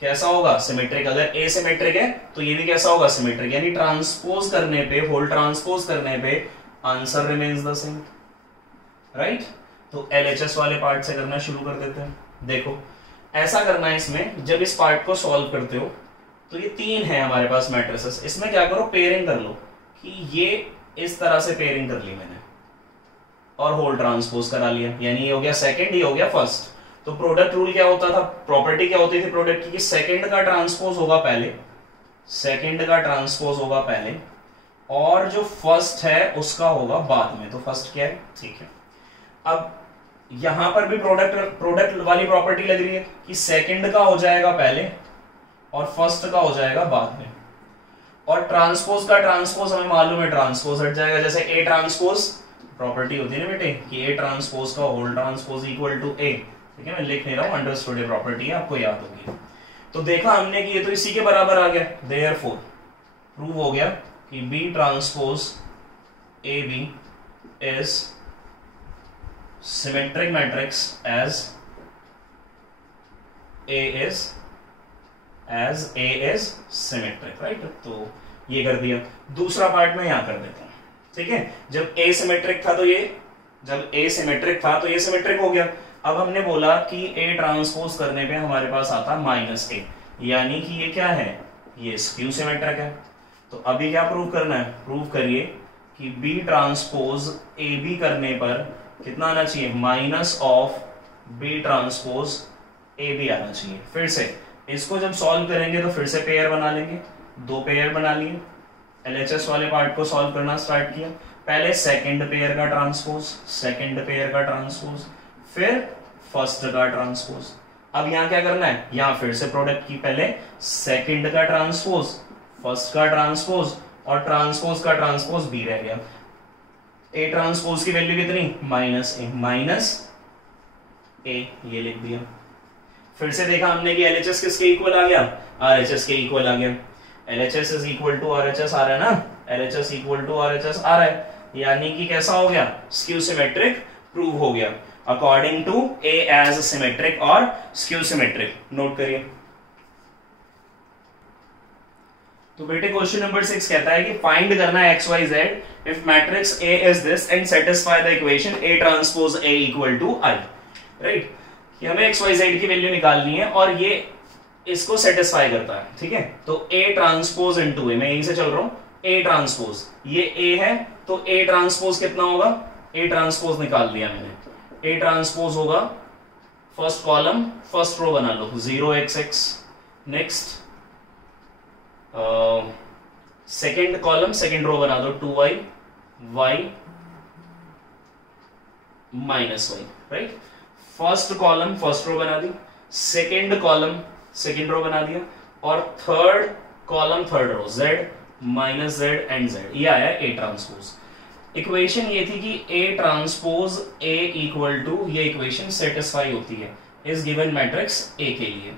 कैसा होगा, सिमेट्रिक। अगर ए सिमेट्रिक है तो ये भी कैसा होगा, सिमेट्रिक। यानी ट्रांसपोज करने पे, होल ट्रांसपोज करने पे answer remains the same, right. तो एलएचएस वाले पार्ट से करना शुरू कर देते हैं। देखो ऐसा करना है, इसमें जब इस पार्ट को सॉल्व करते हो तो ये 3 है हमारे पास मैट्रिसेस, इसमें क्या करो, पेयरिंग कर लो कि ये इस तरह से पेयरिंग कर ली मैंने और होल ट्रांसपोज करा लिया, यानी ये हो गया सेकंड, ये हो गया फर्स्ट। तो प्रोडक्ट रूल क्या होता था, प्रॉपर्टी क्या होती थी प्रोडक्ट की, कि सेकंड का ट्रांसपोज होगा पहले, सेकंड का ट्रांसपोज होगा पहले और जो फर्स्ट है उसका होगा बाद में। तो फर्स्ट क्या है, ठीक है। अब यहां पर भी प्रोडक्ट वाली प्रॉपर्टी लग रही है कि सेकंड का हो जाएगा पहले और फर्स्ट का हो जाएगा बाद में। और ट्रांसपोज का ट्रांसपोज हमें मालूम है, ट्रांसपोज हट जाएगा। जैसे ए ट्रांसपोज प्रॉपर्टी होती है ना बेटे कि ए ट्रांसपोज का होल ट्रांसपोज इक्वल टू ए, ठीक है। मैं लिख नहीं रहा हूं, अंडरस्टूड प्रॉपर्टी है, आपको याद होगी। तो देखा हमने कि ये तो इसी के बराबर आ गया, देयरफॉर प्रूव हो गया कि B transpose A B is symmetric matrix as A is symmetric, right. तो ये कर दिया। दूसरा पार्ट में यहां कर देता हूं, ठीक है। जब ए सिमेट्रिक था तो ये सिमेट्रिक हो गया। अब हमने बोला कि ए ट्रांसपोज करने पे हमारे पास आता माइनस ए, यानी कि ये क्या है, ये स्क्यू सिमेट्रिक है। तो अभी क्या प्रूव करना है, प्रूव करिए कि बी ट्रांसपोज ए बी करने पर कितना आना चाहिए, minus of B transpose A B आना चाहिए। फिर से इसको जब सॉल्व करेंगे तो फिर से पेयर बना लेंगे, 2 पेयर बना लिए। एलएचएस वाले पार्ट को सॉल्व करना स्टार्ट किया, पहले सेकंड पेयर का ट्रांसपोज, फिर फर्स्ट का ट्रांसपोज। अब यहां क्या करना है, यहां फिर से प्रोडक्ट की, पहले सेकंड का ट्रांसपोज, फर्स्ट का ट्रांसपोज और ट्रांसपोज का ट्रांसपोज बी रह गया। ए ट्रांसपोज की वैल्यू कितनी, माइनस ए, ये लिख दिया। फिर से देखा हमने कि एलएचएस किसके इक्वल आ गया, आरएचएस के इक्वल आ गया। LHS is equal to RHS आ रहा है ना, एलएचएस इक्वल टू आरएचएस आ रहा है, यानी कि कैसा हो गया, स्क्यू सिमेट्रिक प्रूव हो गया according to A as symmetric और स्क्यू सिमेट्रिक। नोट करिए। तो बेटे क्वेश्चन नंबर 6 कहता है कि फाइंड करना है x y z if matrix A is this and satisfy the equation A transpose A equal to I, right. कि हमें एक्स वाई जेड की वैल्यू निकालनी है और ये इसको सेटिस्फाई करता है, ठीक है। तो ए ट्रांसपोज इनटू ए, मैं यहीं से चल रहा हूं, ए ट्रांसपोज, ये ए है तो ए ट्रांसपोज कितना होगा, ए ट्रांसपोज निकाल दिया मैंने। ए ट्रांसपोज होगा फर्स्ट कॉलम फर्स्ट रो बना लो 0xx, next second column second row बना दो 2y y minus y, right. First column first row बना दी, सेकेंड कॉलम सेकेंड रो बना दिया और third column third row z minus z and z, ये आया ए ट्रांसपोज। इक्वेशन ये थी कि A transpose A equal to, ये इक्वेशन सेटिस्फाई होती है इस गिवन मैट्रिक्स ए के लिए।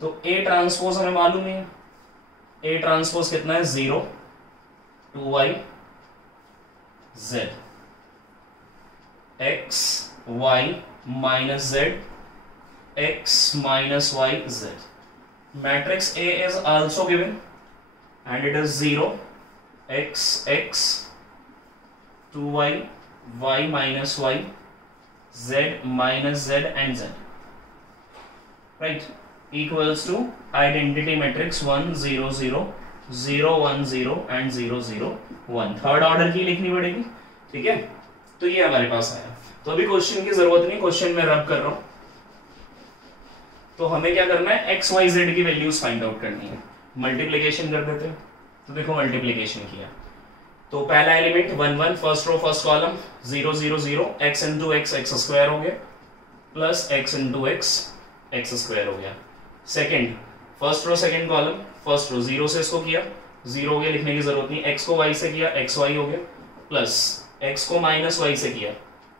तो ए ट्रांसपोज हमें मालूम है, ए ट्रांसपोज कितना है 0 2y z x y minus z x minus y z. Matrix A is also given and it is 0 x x 2y y minus y z minus z and z, right, equals to identity matrix 1 0 0 0 1 0 and 0 0 1, third order की लिखनी पड़ेगी, ठीक है। तो ये हमारे पास आया। तो अभी क्वेश्चन की जरूरत नहीं, क्वेश्चन में रब कर रहा हूं। तो हमें क्या करना है, एक्स वाई जेड की वैल्यूज फाइंड आउट करनी है। मल्टीप्लीकेशन कर देते हैं। तो देखो मल्टीप्लीकेशन किया तो पहला element 1 1 first row first column 0 0 0 x into x x square हो गया, plus x into x, x square हो गया। Second, first row second column, first row zero से इसको किया, जीरो हो गया, लिखने की जरूरत नहीं। एक्स को वाई से किया, एक्स वाई हो गया, प्लस एक्स को माइनस वाई से किया,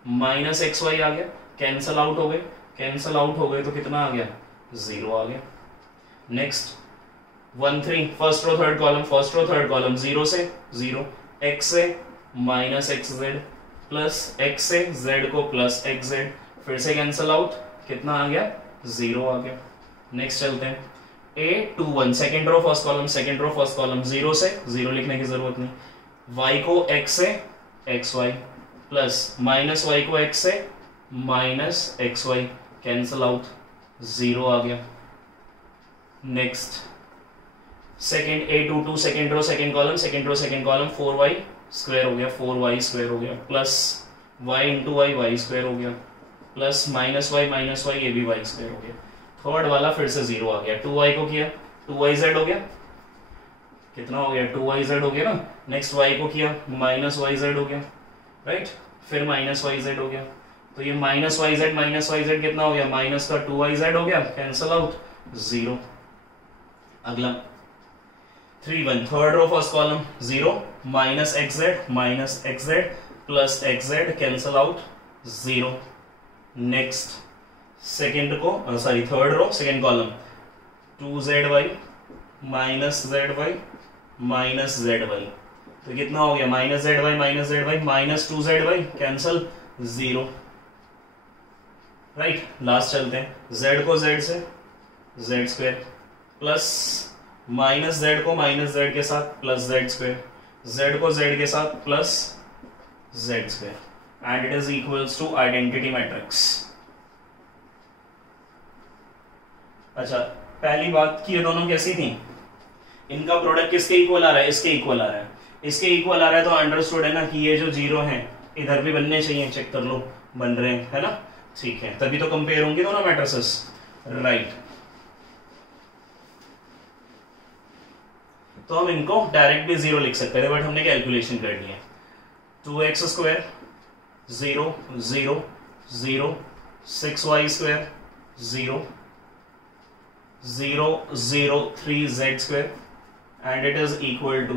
माइनस एक्स वाई आ गया, कैंसल आउट हो गए, कैंसल आउट हो गए तो कितना आ गया, जीरो आ गया। Next 1 3, first row third column, first रो थर्ड कॉलम, जीरो से जीरो, एक्स से minus x Z, plus x से जेड को प्लस एक्स जेड, फिर से कैंसल आउट, कितना आ गया, जीरो आ गया। नेक्स्ट चलते हैं, A 2 1, second row first column, second row first column, zero से जीरो लिखने की जरूरत नहीं, y को x से X Y, plus minus Y को x से minus X Y, cancel out, zero आ गया। Next second A 2 2, second row second column, second row second column, 4y square हो गया, 4y स्क्वायर हो गया, plus y into Y, Y square हो गया, प्लस माइनस वाई, ये भी वाई स्क्वायर हो गया। थर्ड वाला फिर से जीरो आ गया, 2y को किया, 2yz हो गया, कितना हो गया, 2yz हो गया ना। नेक्स्ट y को किया, माइनस yz हो गया, राइट, फिर माइनस yz हो गया, तो ये माइनस yz कितना हो गया, माइनस का 2yz हो गया, कैंसल आउट, जीरो। अगला 3 1, third row first column, zero, minus xz plus xz, cancel out, zero. Next second को sorry third row second column, 2zy minus zy minus zy, तो कितना हो गया, minus zy minus 2zy, cancel, zero, right. Last चलते हैं, z को z से z square, plus minus z को माइनस z के साथ प्लस z स्क्वायर, z को z के साथ plus z square, and it is equals to identity matrix. अच्छा, पहली बात कि ये दोनों कैसी थी, इनका प्रोडक्ट किसके इक्वल आ रहा है, इसके इक्वल आ रहा है, इसके इक्वल आ रहा है, तो अंडरस्टूड है ना कि ये जो जीरो हैं इधर भी बनने चाहिए, चेक कर लो, बन रहे हैं, है ना, ठीक है, तभी तो कंपेयर होंगे दोनों मैट्रिसेस, राइट। तो हम इनको डायरेक्ट भी जीरो लिख सकते थे, बट हमने कैलकुलेशन कर लिया, 2x square 0 0 0, 6y square 0 0 0 3z square, and it is equal to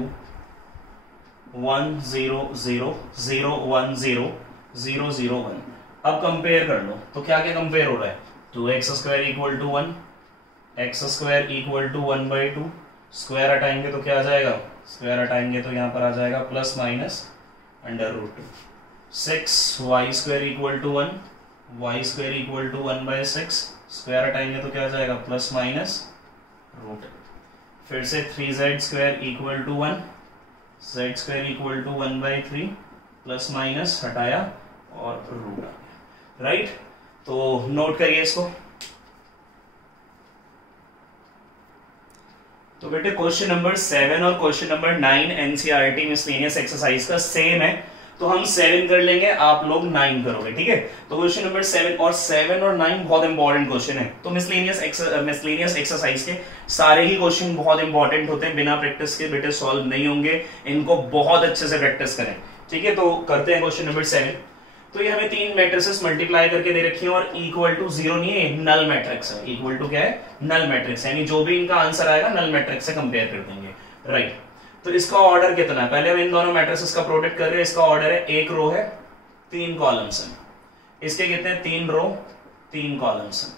1 0 0 0 1 0 0 0 1। अब कंपेयर कर लो, तो क्या क्या कंपेयर हो रहा है, 2x square equal to 1, x square equal to 1/2, square हटाएंगे तो क्या आ जाएगा, स्क्वायर हटाएंगे तो यहाँ पर आ जाएगा plus minus under root 6, y square equal to 1, y square equal to 1/6, square हटाएंगे तो क्या आ जाएगा, प्लस माइनस रूट, फिर से 3z square equal to 1, z square equal to 1/3, plus minus हटाया और रूट आ गया, राइट। तो नोट करिए इसको। तो बेटे क्वेश्चन नंबर 7 और question number 9 NCERT miscellaneous exercise का सेम है, तो हम 7 कर लेंगे, आप लोग 9 करोगे, ठीक है। तो क्वेश्चन नंबर 7 और 9 बहुत इंपॉर्टेंट क्वेश्चन है। तो मिसलेनियस एक्सरसाइज के सारे ही क्वेश्चन बहुत इंपॉर्टेंट होते हैं, बिना प्रैक्टिस के बेटे सॉल्व नहीं होंगे, इनको बहुत अच्छे से प्रैक्टिस करें, ठीक है। तो करते हैं क्वेश्चन नंबर 7। तो ये हमें 3 मैट्रिसेस मल्टीप्लाई करके दे रखी है और इक्वल टू 0 नहीं है, नल मैट्रिक्स है, इक्वल टू क्या है, नल मैट्रिक्स, यानी जो भी इनका आंसर आएगा नल मैट्रिक्स से कंपेयर कर देंगे, राइट। तो इसका ऑर्डर कितना है, पहले हम इन दोनों मैट्रिसेस का प्रोडक्ट कर रहे हैं। इसका ऑर्डर है, एक रो है 3 कॉलम्स हैं, इसके कितने हैं, 3 रो 3 कॉलम्स हैं।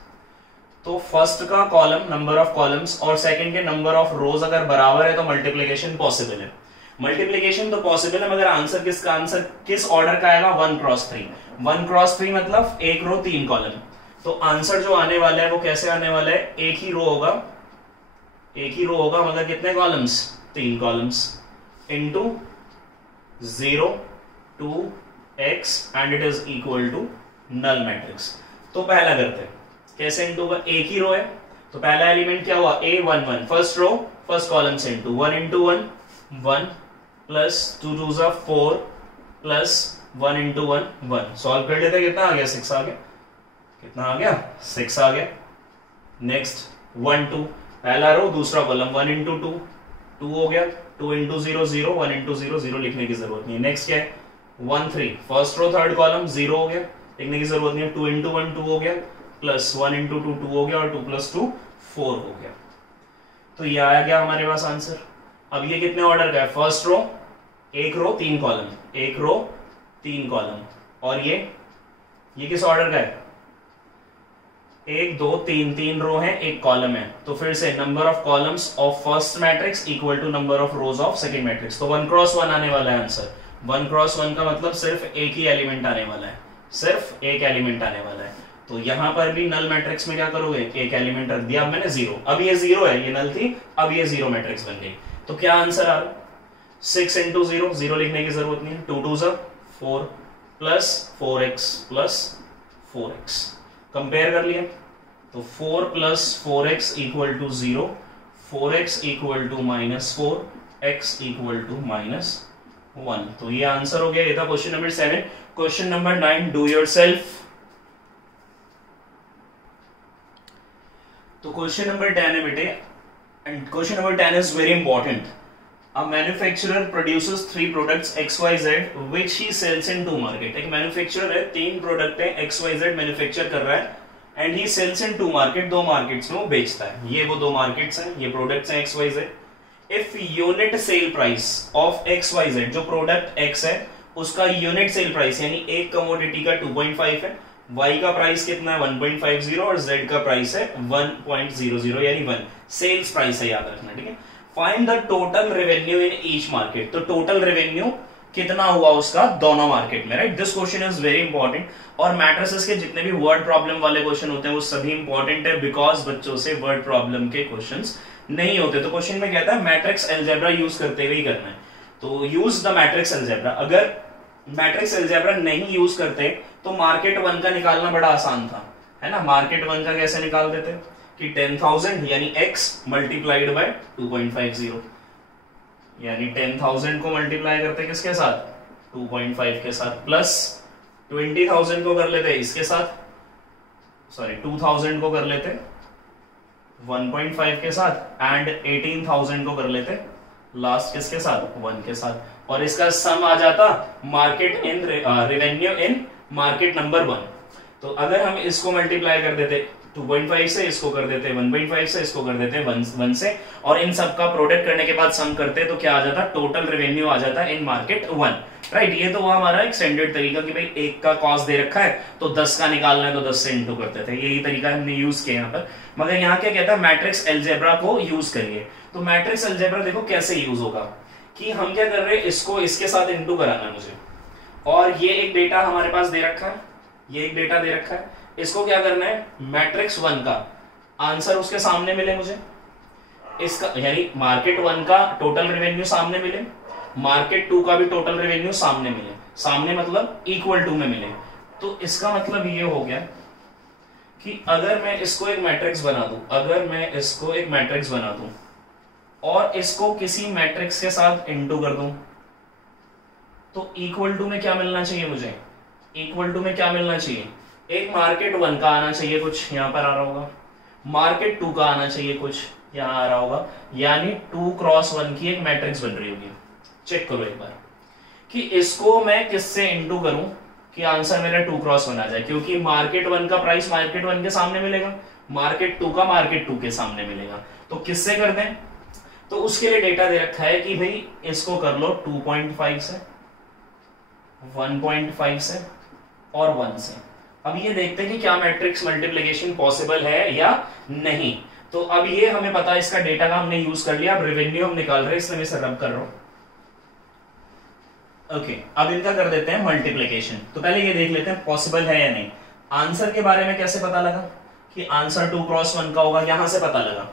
तो फर्स्ट का कॉलम नंबर ऑफ कॉलम्स और सेकंड के नंबर ऑफ रोज अगर बराबर है तो मल्टीप्लीकेशन पॉसिबल है। मल्टीप्लीकेशन तो पॉसिबल है, मगर आंसर किस ऑर्डर का आएगा, 1 क्रॉस 3। 1 क्रॉस 3 मतलब एक रो 3 कॉलम। तो आंसर जो आने वाला है वो कैसे आने वाला है, एक ही रो होगा मगर कितने columns, 3 columns, into 0 2 x and it is equal to null matrix. तो पहला करते हैं, कैसे इनटू का, एक ही रो है तो पहला एलिमेंट क्या हुआ, a1 1, फर्स्ट रो फर्स्ट कॉलम से into 1 into 1 1 plus 2 2 4 plus 1 into 1 1। Solve कर लेते, कितना आ गया, 6 आ गया, कितना आ गया, 6 आ गया। नेक्स्ट 1 2, पहला रो दूसरा कॉलम, 1 इंटू 2 2 हो गया, 2 इंटू 0 0, 1 इंटू 0 0 लिखने की जरूरत नहीं है। नेक्स्ट क्या है, 1 3, फर्स्ट रो थर्ड कॉलम 0 हो गया, लिखने की जरूरत नहीं है। 2 इंटू 1 2 हो गया, प्लस 1 इंटू 2 2 हो गया, और 2 प्लस 2 4 हो गया। तो ये आया गया हमारे पास आंसर। अब ये कितने ऑर्डर का है? फर्स्ट रो, एक रो 3 कॉलम, एक रो 3 कॉलम, और ये किस ऑर्डर का है? 1 2 3, 3 रो है, एक कॉलम है। तो फिर से number of columns of first matrix equal to number of rows of second matrix. तो 1 क्रॉस 1 आने वाला है आंसर। 1 क्रॉस 1 का मतलब सिर्फ एक ही एलिमेंट आने वाला है, सिर्फ एक एलिमेंट आने वाला है। तो यहां पर भी नल मैट्रिक्स में क्या करोगे? एक एलिमेंट रख दिया मैंने 0। अब ये 0 है, ये नल थी, अब ये 0 मैट्रिक्स बन गई। तो क्या आंसर आ रहा? 6 इंटू 0, 0 लिखने की जरूरत नहीं है, 2 2 4 plus 4x plus 4x। Compare कर लिया तो 4 plus 4x equal to 0, 4x equal to -4, x equal to -1। तो ये आंसर हो गया। ये था question number 7। Question number 9 do yourself. तो क्वेश्चन नंबर 10 है बेटे, and question number 10 is very important. A manufacturer produces 3 products XYZ which he sells in 2 market। एक मैन्युफैक्चरर है, 3 प्रोडक्ट है XYZ मैन्युफैक्चर कर रहा है and he sells in 2 market, 2 markets में वो बेचता है। ये वो 2 मार्केट्स हैं, ये प्रोडक्ट्स हैं XYZ। If unit sale price of XYZ, जो प्रोडक्ट X है उसका यूनिट सेल प्राइस यानी एक कमोडिटी का 2.5 है, Y का प्राइस कितना है 1.50 और Z का प्राइस है 1.00 यानी 1 सेल्स प्राइस है, याद रखना, ठीक है। Find the total revenue in each market. तो टोटल रेवेन्यू कितना हुआ उसका दोनों मार्केट में, right. This question is very important. और मैट्रिसेस के जितने भी वर्ड प्रॉब्लम वाले क्वेश्चन होते हैं वो सभी इंपॉर्टेंट है, बिकॉज बच्चों से वर्ड प्रॉब्लम के क्वेश्चंस नहीं होते। तो क्वेश्चन में कहता है मैट्रिक्स अलजेब्रा यूज करते हुए ही करना है, तो यूज द मैट्रिक्स अलजेब्रा। अगर मैट्रिक्स अलजेब्रा नहीं यूज करते तो मार्केट 1 का निकालना बड़ा आसान था, है ना। मार्केट 1 का कैसे निकाल देते कि 10,000 यानी x मल्टीप्लाइड बाय 2.50, यानी 10,000 को मल्टीप्लाई करते किसके साथ 2.5 के साथ, प्लस 20,000 को कर लेते इसके साथ, सॉरी 2,000 को कर लेते 1.5 के साथ, एंड 18,000 को कर लेते लास्ट किसके साथ 1 के साथ, और इसका सम आ जाता market in revenue in market number 1। तो अगर हम इसको मल्टीप्लाई कर देते 2.5 से, इसको कर देते 1.5 से, इसको कर देते 1 से, और इन सब का प्रोडक्ट करने के बाद सम करते तो क्या आ जाता टोटल रेवेन्यू आ जाता इन मार्केट 1, राइट। ये तो हुआ हमारा एक स्टैंडर्ड तरीका कि भाई एक का कॉस्ट दे रखा है तो 10 का निकालना है तो 10 से इंटू करते थे, यही तरीका हमने यूज किया यहाँ पर। मगर यहाँ क्या कहता है मैट्रिक्स अलजेब्रा को यूज करिए। तो मैट्रिक्स अलजेब्रा देखो कैसे यूज होगा कि हम क्या कर रहे हैं, इसको इसके साथ इंटू कराना है मुझे, और ये एक डेटा हमारे पास दे रखा है, ये एक डेटा दे रखा है, इसको क्या करना है मैट्रिक्स 1 का आंसर उसके सामने मिले मुझे, इसका यानी मार्केट 1 का टोटल रेवेन्यू सामने मिले, मार्केट 2 का भी टोटल रेवेन्यू सामने मिले, सामने मतलब इक्वल टू में मिले। तो इसका मतलब ये हो गया कि अगर मैं इसको एक मैट्रिक्स बना दूं, अगर मैं इसको एक मैट्रिक्स बना दूं और इसको किसी मैट्रिक्स के साथ इंटू कर दूं तो इक्वल टू में क्या मिलना चाहिए मुझे, इक्वल टू में क्या मिलना चाहिए, एक मार्केट 1 का आना चाहिए कुछ यहां पर आ रहा होगा, मार्केट 2 का आना चाहिए कुछ यहां आ रहा होगा, यानी 2 क्रॉस 1 की एक मैट्रिक्स बन रही होगी। चेक करो एक बार कि इसको मैं किससे इंटू करूं कि आंसर मेरा 2 क्रॉस 1 आ जाए, क्योंकि मार्केट 1 का प्राइस मार्केट 1 के सामने मिलेगा, मार्केट 2 का मार्केट 2 के सामने मिलेगा। तो किससे कर दें, तो उसके लिए डेटा दे रखा है कि भाई इसको कर लो 2.5 से, 1.5 से और 1 से। अब ये देखते हैं कि क्या मैट्रिक्स मल्टीप्लिकेशन पॉसिबल है या नहीं। तो अब ये हमें पता है, इसका डेटा का हमने यूज कर लिया, अब रेवेन्यू हम निकाल रहे हैं, इसलिए मैं इसे रब कर रहा हूं। ओके, अब इनका कर देते हैं मल्टीप्लिकेशन। तो पहले ये देख लेते हैं पॉसिबल है या नहीं। आंसर के बारे में कैसे पता लगा कि आंसर 2 क्रॉस 1 का होगा, यहां से पता लगा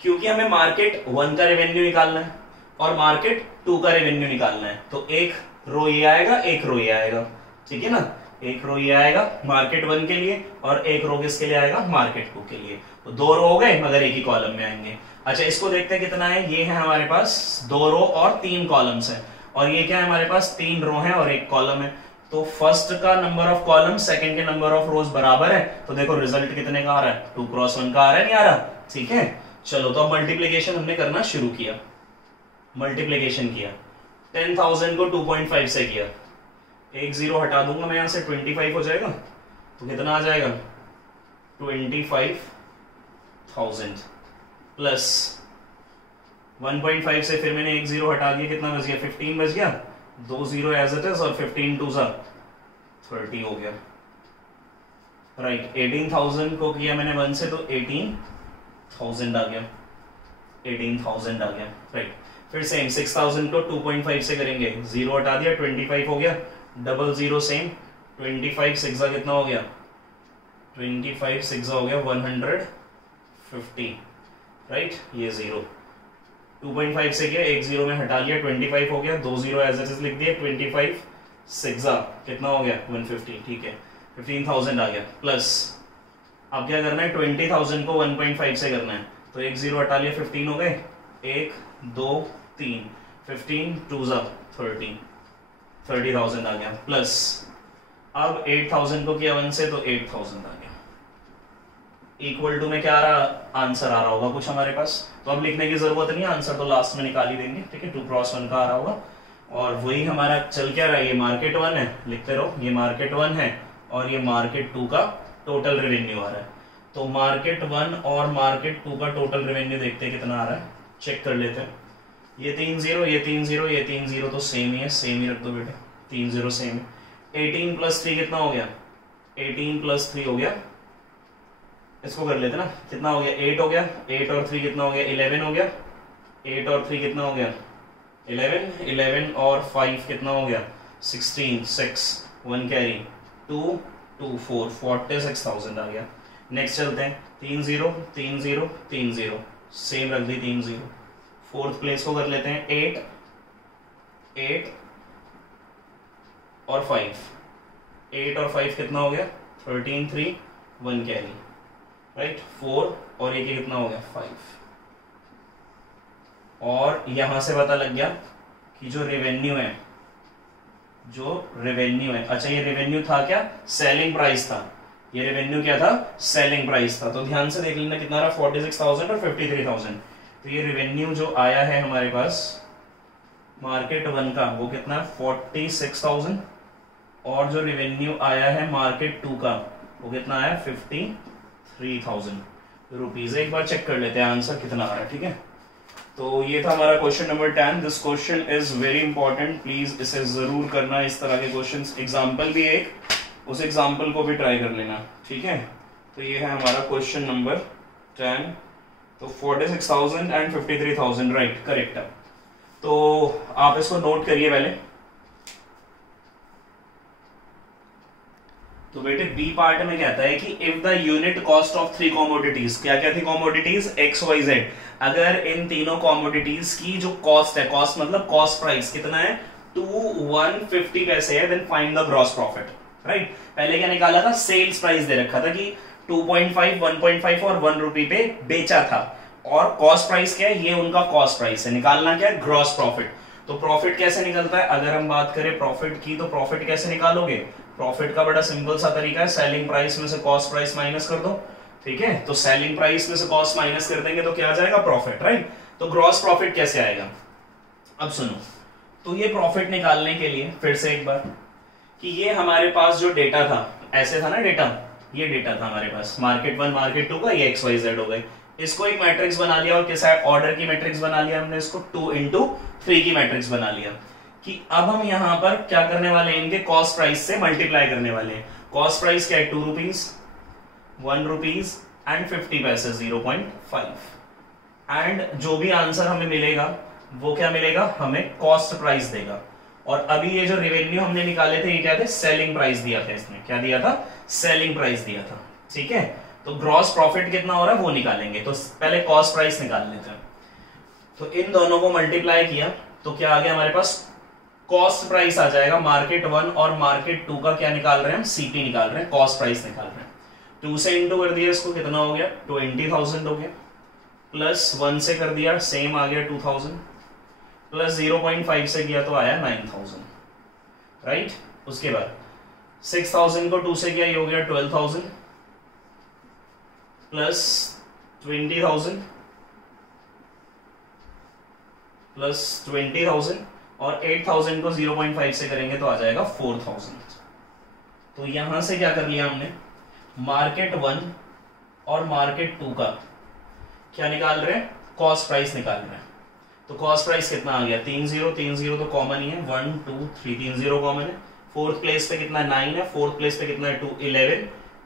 क्योंकि हमें मार्केट 1 का रेवेन्यू निकालना है और मार्केट 2 का रेवेन्यू निकालना है। तो एक रो ये आएगा, एक रो ये आएगा, ठीक है ना, एक रो ये आएगा मार्केट 1 के लिए और एक रो किसके लिए आएगा मार्केट 2 के लिए। तो 2 रो हो गए मगर एक ही कॉलम में आएंगे। अच्छा, इसको देखते हैं कितना है, ये है हमारे पास 2 रो और 3 कॉलम्स है, और ये क्या है हमारे पास 3 रो है और 1 कॉलम है। तो फर्स्ट का नंबर ऑफ कॉलम सेकंड के नंबर ऑफ रोज बराबर है, तो देखो रिजल्ट कितने का आ रहा है 2 क्रॉस 1 का आ रहा है, नहीं आ रहा, ठीक है। चलो तो अब मल्टीप्लिकेशन हमने करना शुरू किया, मल्टीप्लिकेशन किया, 10,000 को 2.5 से किया, एक 0 हटा दूंगा मैं यहां से 25 हो जाएगा, तो कितना आ जाएगा 25,000 प्लस 1.5 से फिर मैंने एक जीरो हटा दिया, कितना बच गया 15 बच गया, 2 जीरो एज इट इज और 15 टू 30 हो गया। राइट 18,000 को किया मैंने 1 से तो 18,000 आ गया, 18,000 आ गया। राइट फिर सेम 6,000 को 2.5 से करेंगे, जीरो हटा दिया 25 हो गया, डबल जीरो सेम 25 सिक्सा कितना हो गया 25 सिक्सा हो गया 150। राइट ये जीरो 2.5 से किया, एक जीरो में हटा लिया 25 हो गया, 2 जीरो एज इट इज लिख दिया, 25 सिक्सा कितना हो गया 150। ठीक है 15,000 आ गया प्लस अब क्या करना है 20,000 को 1.5 से करना है, तो एक जीरो हटा लिया 15 हो गए, 1 2 3 15 टू 30,000 आ गया प्लस अब 8,000 को किया 1 से तो 8,000 आ गया, इक्वल टू में क्या आ रहा आंसर आ रहा होगा कुछ हमारे पास, तो अब लिखने की जरूरत नहीं है, आंसर तो लास्ट में निकाल ही देंगे। ठीक है 2 क्रॉस 1 का आ रहा होगा और वही हमारा चल क्या रहा है, ये मार्केट 1 है, लिखते रहो, ये मार्केट 1 है और ये मार्केट 2 का टोटल रेवेन्यू आ रहा है। तो मार्केट 1 और मार्केट 2 का टोटल रेवेन्यू देखते हैं कितना आ रहा है, चेक कर लेते हैं। ये 3 जीरो, ये 3 जीरो, ये 3 जीरो तो सेम ही है, सेम ही रख दो बेटे, 3 जीरो सेम है। 18 प्लस 3 कितना हो गया 18 प्लस 3 हो गया, इसको कर लेते ना, कितना हो गया 8 हो गया, 8 और 3 कितना हो गया 11 हो गया, 8 और 3 कितना हो गया 11, 11 और 5 कितना हो गया 16, 6 1 कैरी 2 2 4 46,000 आ गया। नेक्स्ट चलते हैं 3 जीरो 3 जीरो 3 जीरो सेम रख दी 3 जीरो, फोर्थ प्लेस को कर लेते हैं 8 8 और 5, 8 और 5 कितना हो गया 13 3 1 कैरी, राइट 4 और एक कितना हो गया 5। और यहां से पता लग गया कि जो रेवेन्यू है, अच्छा ये रेवेन्यू था क्या सेलिंग प्राइस था, ये रेवेन्यू क्या था सेलिंग प्राइस था। तो ध्यान से देख लेना कितना रहा 46,000 और 53,000। तो ये रेवेन्यू जो आया है हमारे पास मार्केट 1 का वो कितना 46,000 और जो रेवेन्यू आया है मार्केट 2 का वो कितना आया 53,000 रुपीज। एक बार चेक कर लेते हैं आंसर कितना आ रहा है। ठीक है तो ये था हमारा question number 10। This question is very important, please इसे जरूर करना। इस तरह के क्वेश्चंस एग्जांपल भी एक, उस एग्जांपल को भी ट्राई कर लेना। ठीक है तो ये है हमारा क्वेश्चन नंबर 10। तो 46,000 एंड 53,000 राइट करेक्ट है। तो आप इसको नोट करिए पहले। तो बेटे बी पार्ट में कहता है कि if the unit cost of 3 commodities, क्या क्या थी कॉमोडिटीज एक्स वाई जेड, अगर इन तीनों कॉमोडिटीज की जो कॉस्ट है, कॉस्ट मतलब कॉस्ट प्राइस कितना है 150 पैसे है, then find the gross profit. Right पहले क्या निकाला था सेल्स प्राइस दे रखा था कि 2.5 1.5 और 1 रुपी पे बेचा था, और कॉस्ट प्राइस क्या है ये उनका कॉस्ट प्राइस है, निकालना क्या है ग्रॉस प्रॉफिट। तो प्रॉफिट कैसे निकलता है, अगर हम बात करें प्रॉफिट की तो प्रॉफिट कैसे निकालोगे, प्रॉफिट का बड़ा सिंपल सा तरीका है, सेलिंग प्राइस में से कॉस्ट प्राइस माइनस कर दो। ठीक है तो सेलिंग प्राइस में से कॉस्ट माइनस कर देंगे तो क्या आ जाएगा प्रॉफिट। राइट तो ग्रॉस प्रॉफिट कैसे आएगा, अब सुनो। तो ये प्रॉफिट निकालने के लिए फिर से एक बार कि ये हमारे पास जो डेटा था ऐसे था ना, डेटा ये डेटा था हमारे पास मार्केट 1 मार्केट 2 का, ये एक्स वाई जेड हो गए। इसको एक मैट्रिक्स बना लिया और किसा ऑर्डर की मैट्रिक्स बना लिया हमने, इसको 2 into 3 की मैट्रिक्स बना लिया कि अब हम यहां पर क्या करने वाले हैं, इनके कॉस्ट प्राइस से मल्टीप्लाई करने वाले हैं। कॉस्ट प्राइस क्या है 2 रुपीज 1 रुपीज एंड 50 पैसे 0.5, एंड जो भी आंसर हमें मिलेगा वो क्या मिलेगा हमें कॉस्ट प्राइस देगा। और अभी ये जो रेवेन्यू हमने निकाले थे ये क्या थे सेलिंग प्राइस दिया था, इसने क्या दिया था सेलिंग प्राइस दिया था। ठीक है तो ग्रॉस प्रॉफिट कितना हो रहा है वो निकालेंगे, तो पहले कॉस्ट प्राइस निकाल लेते हैं। तो इन दोनों को मल्टीप्लाई किया तो क्या आ गया हमारे पास कॉस्ट प्राइस आ जाएगा। मार्केट 1 और मार्केट 2 का क्या निकाल रहे हैं हम सीपी निकाल रहे हैं, कॉस्ट प्राइस निकाल रहे हैं। 2 से इंटू कर दिया इसको कितना हो गया 20,000 हो गया, प्लस 1 से कर दिया सेम आ गया 2,000, प्लस 0.5 से किया तो आया 9,000। राइट उसके बाद 6,000 को 2 से किया ये हो गया 12,000, प्लस 20,000 प्लस 20,000 और 8,000 को 0.5 से करेंगे तो आ जाएगा 4,000। तो यहां से क्या कर लिया हमने मार्केट 1 और मार्केट 2 का क्या निकाल रहे हैं, कॉस्ट प्राइस निकाल रहे हैं। तो कॉस्ट प्राइस कितना आ गया 30 तो कॉमन ही है, 1 2 3 30 कॉमन है। फोर्थ प्लेस पे कितना 9 है, फोर्थ प्लेस पे कितना है 2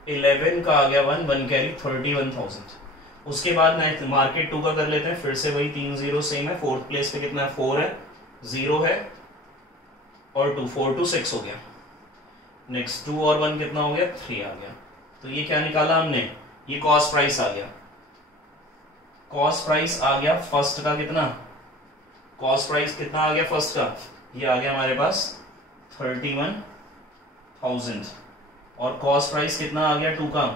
11 का आ गया 1 कैरी 31,000। उसके बाद मार्केट 2 का कर लेते हैं, फिर से वही 30 सेम है। फोर्थ प्लेस पे कितना है 4 है, 0 है और 2 4 2 6 हो गया। नेक्स्ट 2 और 1 कितना हो गया 3 आ गया। तो ये क्या निकाला हमने, ये कॉस्ट प्राइस आ गया। कॉस्ट प्राइस आ गया फर्स्ट का कितना, कॉस्ट प्राइस कितना आ गया फर्स्ट का, ये आ गया हमारे पास 31,000। और कॉस्ट प्राइस कितना आ गया 2 का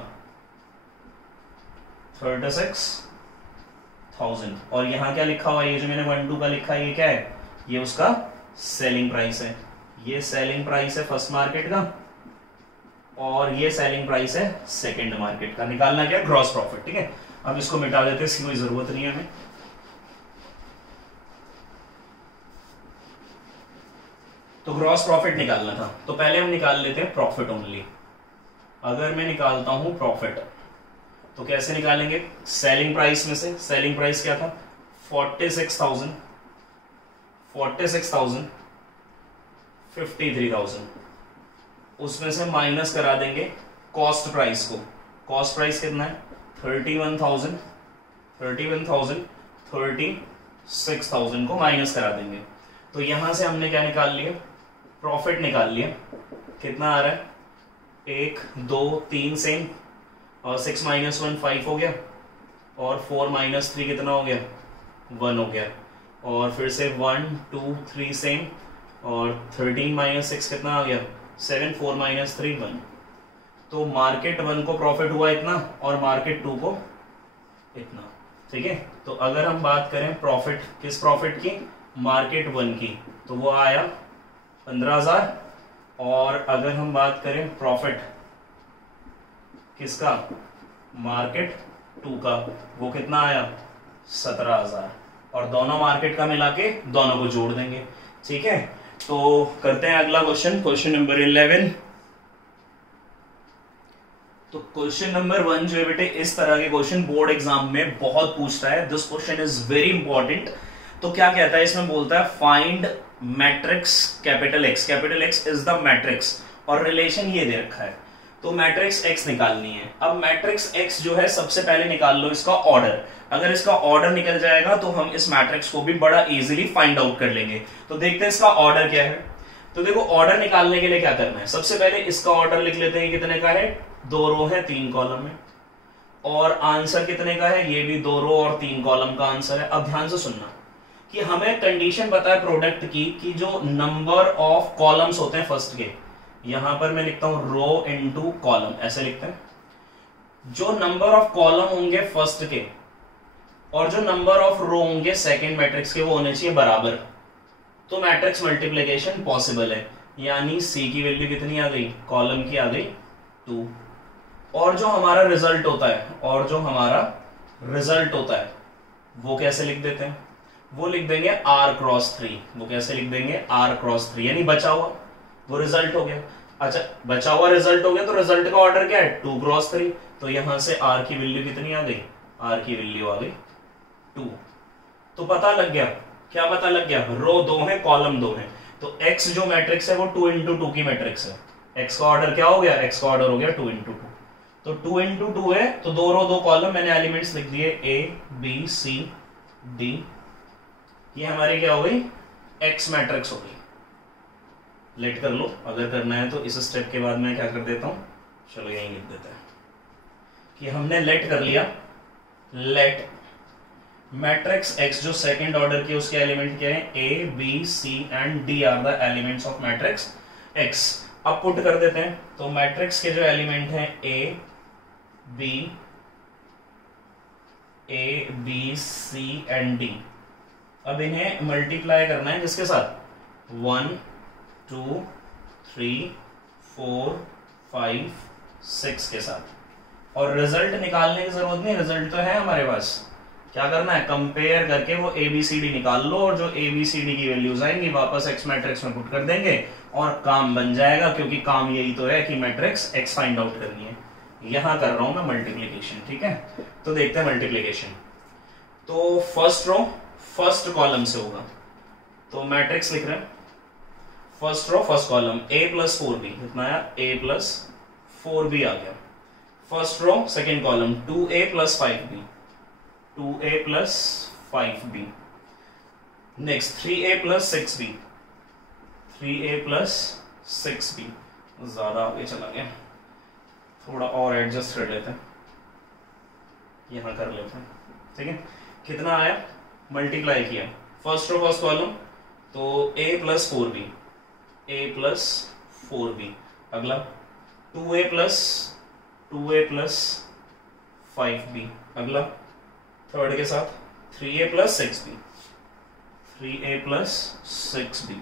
36,000। और यहां क्या लिखा हुआ है, ये जो मैंने 1 2 का लिखा है ये क्या है, ये उसका सेलिंग प्राइस है। ये सेलिंग प्राइस है फर्स्ट मार्केट का और ये सेलिंग प्राइस है सेकंड मार्केट का। निकालना क्या, ग्रॉस प्रॉफिट। ठीक है, अब इसको मिटा देते हैं, इसकी कोई जरूरत नहीं है हमें। तो ग्रॉस प्रॉफिट निकालना था, तो पहले हम निकाल लेते हैं प्रॉफिट ओनली। अगर मैं निकालता हूं प्रॉफिट तो कैसे निकालेंगे, सेलिंग प्राइस में से, सेलिंग प्राइस क्या था 46,000 53,000, उसमें से माइनस करा देंगे कॉस्ट प्राइस को। कॉस्ट प्राइस कितना है 31,000 36,000 को माइनस करा देंगे। तो यहां से हमने क्या निकाल लिया, प्रॉफिट निकाल लिया। कितना आ रहा है 1 2 3 सेम और 6 - 1 5 हो गया और 4 - 3 कितना हो गया 1 हो गया। और फिर से 1 2 3 सेम और 13 - 6 कितना आ गया 7 4 - 3 1। तो मार्केट 1 को प्रॉफिट हुआ इतना और मार्केट 2 को इतना। ठीक है, तो अगर हम बात करें प्रॉफिट, किस प्रॉफिट की, मार्केट 1 की, तो वो आया 15,000। और अगर हम बात करें प्रॉफिट किसका, मार्केट 2 का, वो कितना आया 17,000। और दोनों मार्केट का मिला के दोनों को जोड़ देंगे। ठीक है, तो करते हैं अगला क्वेश्चन, क्वेश्चन नंबर 11। तो क्वेश्चन नंबर 1 जो है बेटे, इस तरह के क्वेश्चन बोर्ड एग्जाम में बहुत पूछता है। This question is very important. तो क्या कहता है इसमें, बोलता है find matrix capital x. Capital x is the matrix और रिलेशन ये दे रखा है, तो मैट्रिक्स एक्स निकालनी है। अब मैट्रिक्स एक्स जो है सबसे पहले निकाल लो इसका ऑर्डर। अगर इसका ऑर्डर निकल जाएगा तो हम इस मैट्रिक्स को भी बड़ा इजीली फाइंड आउट कर लेंगे। तो देखते हैं इसका ऑर्डर क्या है। तो देखो ऑर्डर निकालने के लिए क्या करना है, सबसे पहले इसका ऑर्डर लिख लेते हैं। कितने का है, 2 रो है 3 कॉलम है। और आंसर कितने का है, ये भी 2 रो और 3 कॉलम का आंसर है। अब ध्यान से सुनना कि हमें कंडीशन पता है प्रोडक्ट की कि जो नंबर ऑफ कॉलम्स होते हैं फर्स्ट के, यहां पर मैं लिखता हूं रो इनटू कॉलम, ऐसे लिखते हैं। जो नंबर ऑफ कॉलम होंगे फर्स्ट के और जो नंबर ऑफ रो होंगे सेकंड मैट्रिक्स के, वो होने चाहिए बराबर। तो मैट्रिक्स मल्टीप्लिकेशन पॉसिबल है। यानी सी की वैल्यू कितनी आ गई, कॉलम की आ गई 2। और जो हमारा रिजल्ट होता है, वो कैसे लिख देते हैं, वो लिख देंगे r क्रॉस 3। वो कैसे लिख देंगे, r क्रॉस 3, यानी बचा हुआ वो रिजल्ट हो गया। अच्छा, बचा हुआ रिजल्ट हो गया, तो रिजल्ट का ऑर्डर क्या है 2 क्रॉस 3। तो यहां से r की वैल्यू कितनी आ गई, r की वैल्यू आ गई 2। तो पता लग गया, क्या पता लग गया, रो 2 है कॉलम 2 है। तो x जो मैट्रिक्स है वो 2 × 2 की मैट्रिक्स है। x का ऑर्डर क्या हो गया, x का ऑर्डर हो गया 2 × 2। तो 2 × 2 है, तो 2 रो 2 कॉलम, मैंने एलिमेंट्स लिख दिए a b c d। ये हमारी क्या हो गई, x मैट्रिक्स हो गई। लेट कर लो अगर करना है तो। इस स्टेप के बाद मैं क्या कर देता हूं, चलो यहीं लिख देते हैं कि हमने लेट कर लिया। लेट मैट्रिक्स x जो सेकंड ऑर्डर की, उसके एलिमेंट क्या है, a b c and d are the elements of matrix x। अब पुट कर देते हैं। तो मैट्रिक्स के जो एलिमेंट हैं a b c and d, अब इन्हें मल्टीप्लाई करना है किसके साथ, 1 2 3 4 5 6 के साथ। और रिजल्ट निकालने की जरूरत नहीं, रिजल्ट तो है हमारे पास। क्या करना है, कंपेयर करके वो ABCD निकाल लो और जो ABCD की वैल्यूज आएंगी वापस X मैट्रिक्स में पुट कर देंगे और काम बन जाएगा। क्योंकि काम यही तो है कि मैट्रिक्स X फाइंड आउट करनी है। यहां कर रहा हूं मैं मल्टीप्लीकेशन, ठीक है। तो देखते हैं मल्टीप्लीकेशन। तो फर्स्ट रो फर्स्ट कॉलम से होगा, तो मैट्रिक्स लिख रहे हैं, first row first column a plus 4b, कितना आया a प्लस 4b आ गया। First row second column 2a plus 5b, 2a plus 5b। Next 3a plus 6b, 3a plus 6b। ज्यादा आगे चला गया, थोड़ा और एडजस्ट कर लेते हैं, यहां कर लेते हैं, ठीक है। कितना आया, मल्टीप्लाई किया फर्स्ट रो फर्स्ट कॉलम, तो a plus 4b, a plus 4b। अगला 2a प्लस 5b। अगला थर्ड के साथ 3a plus 6b, 3a plus 6b।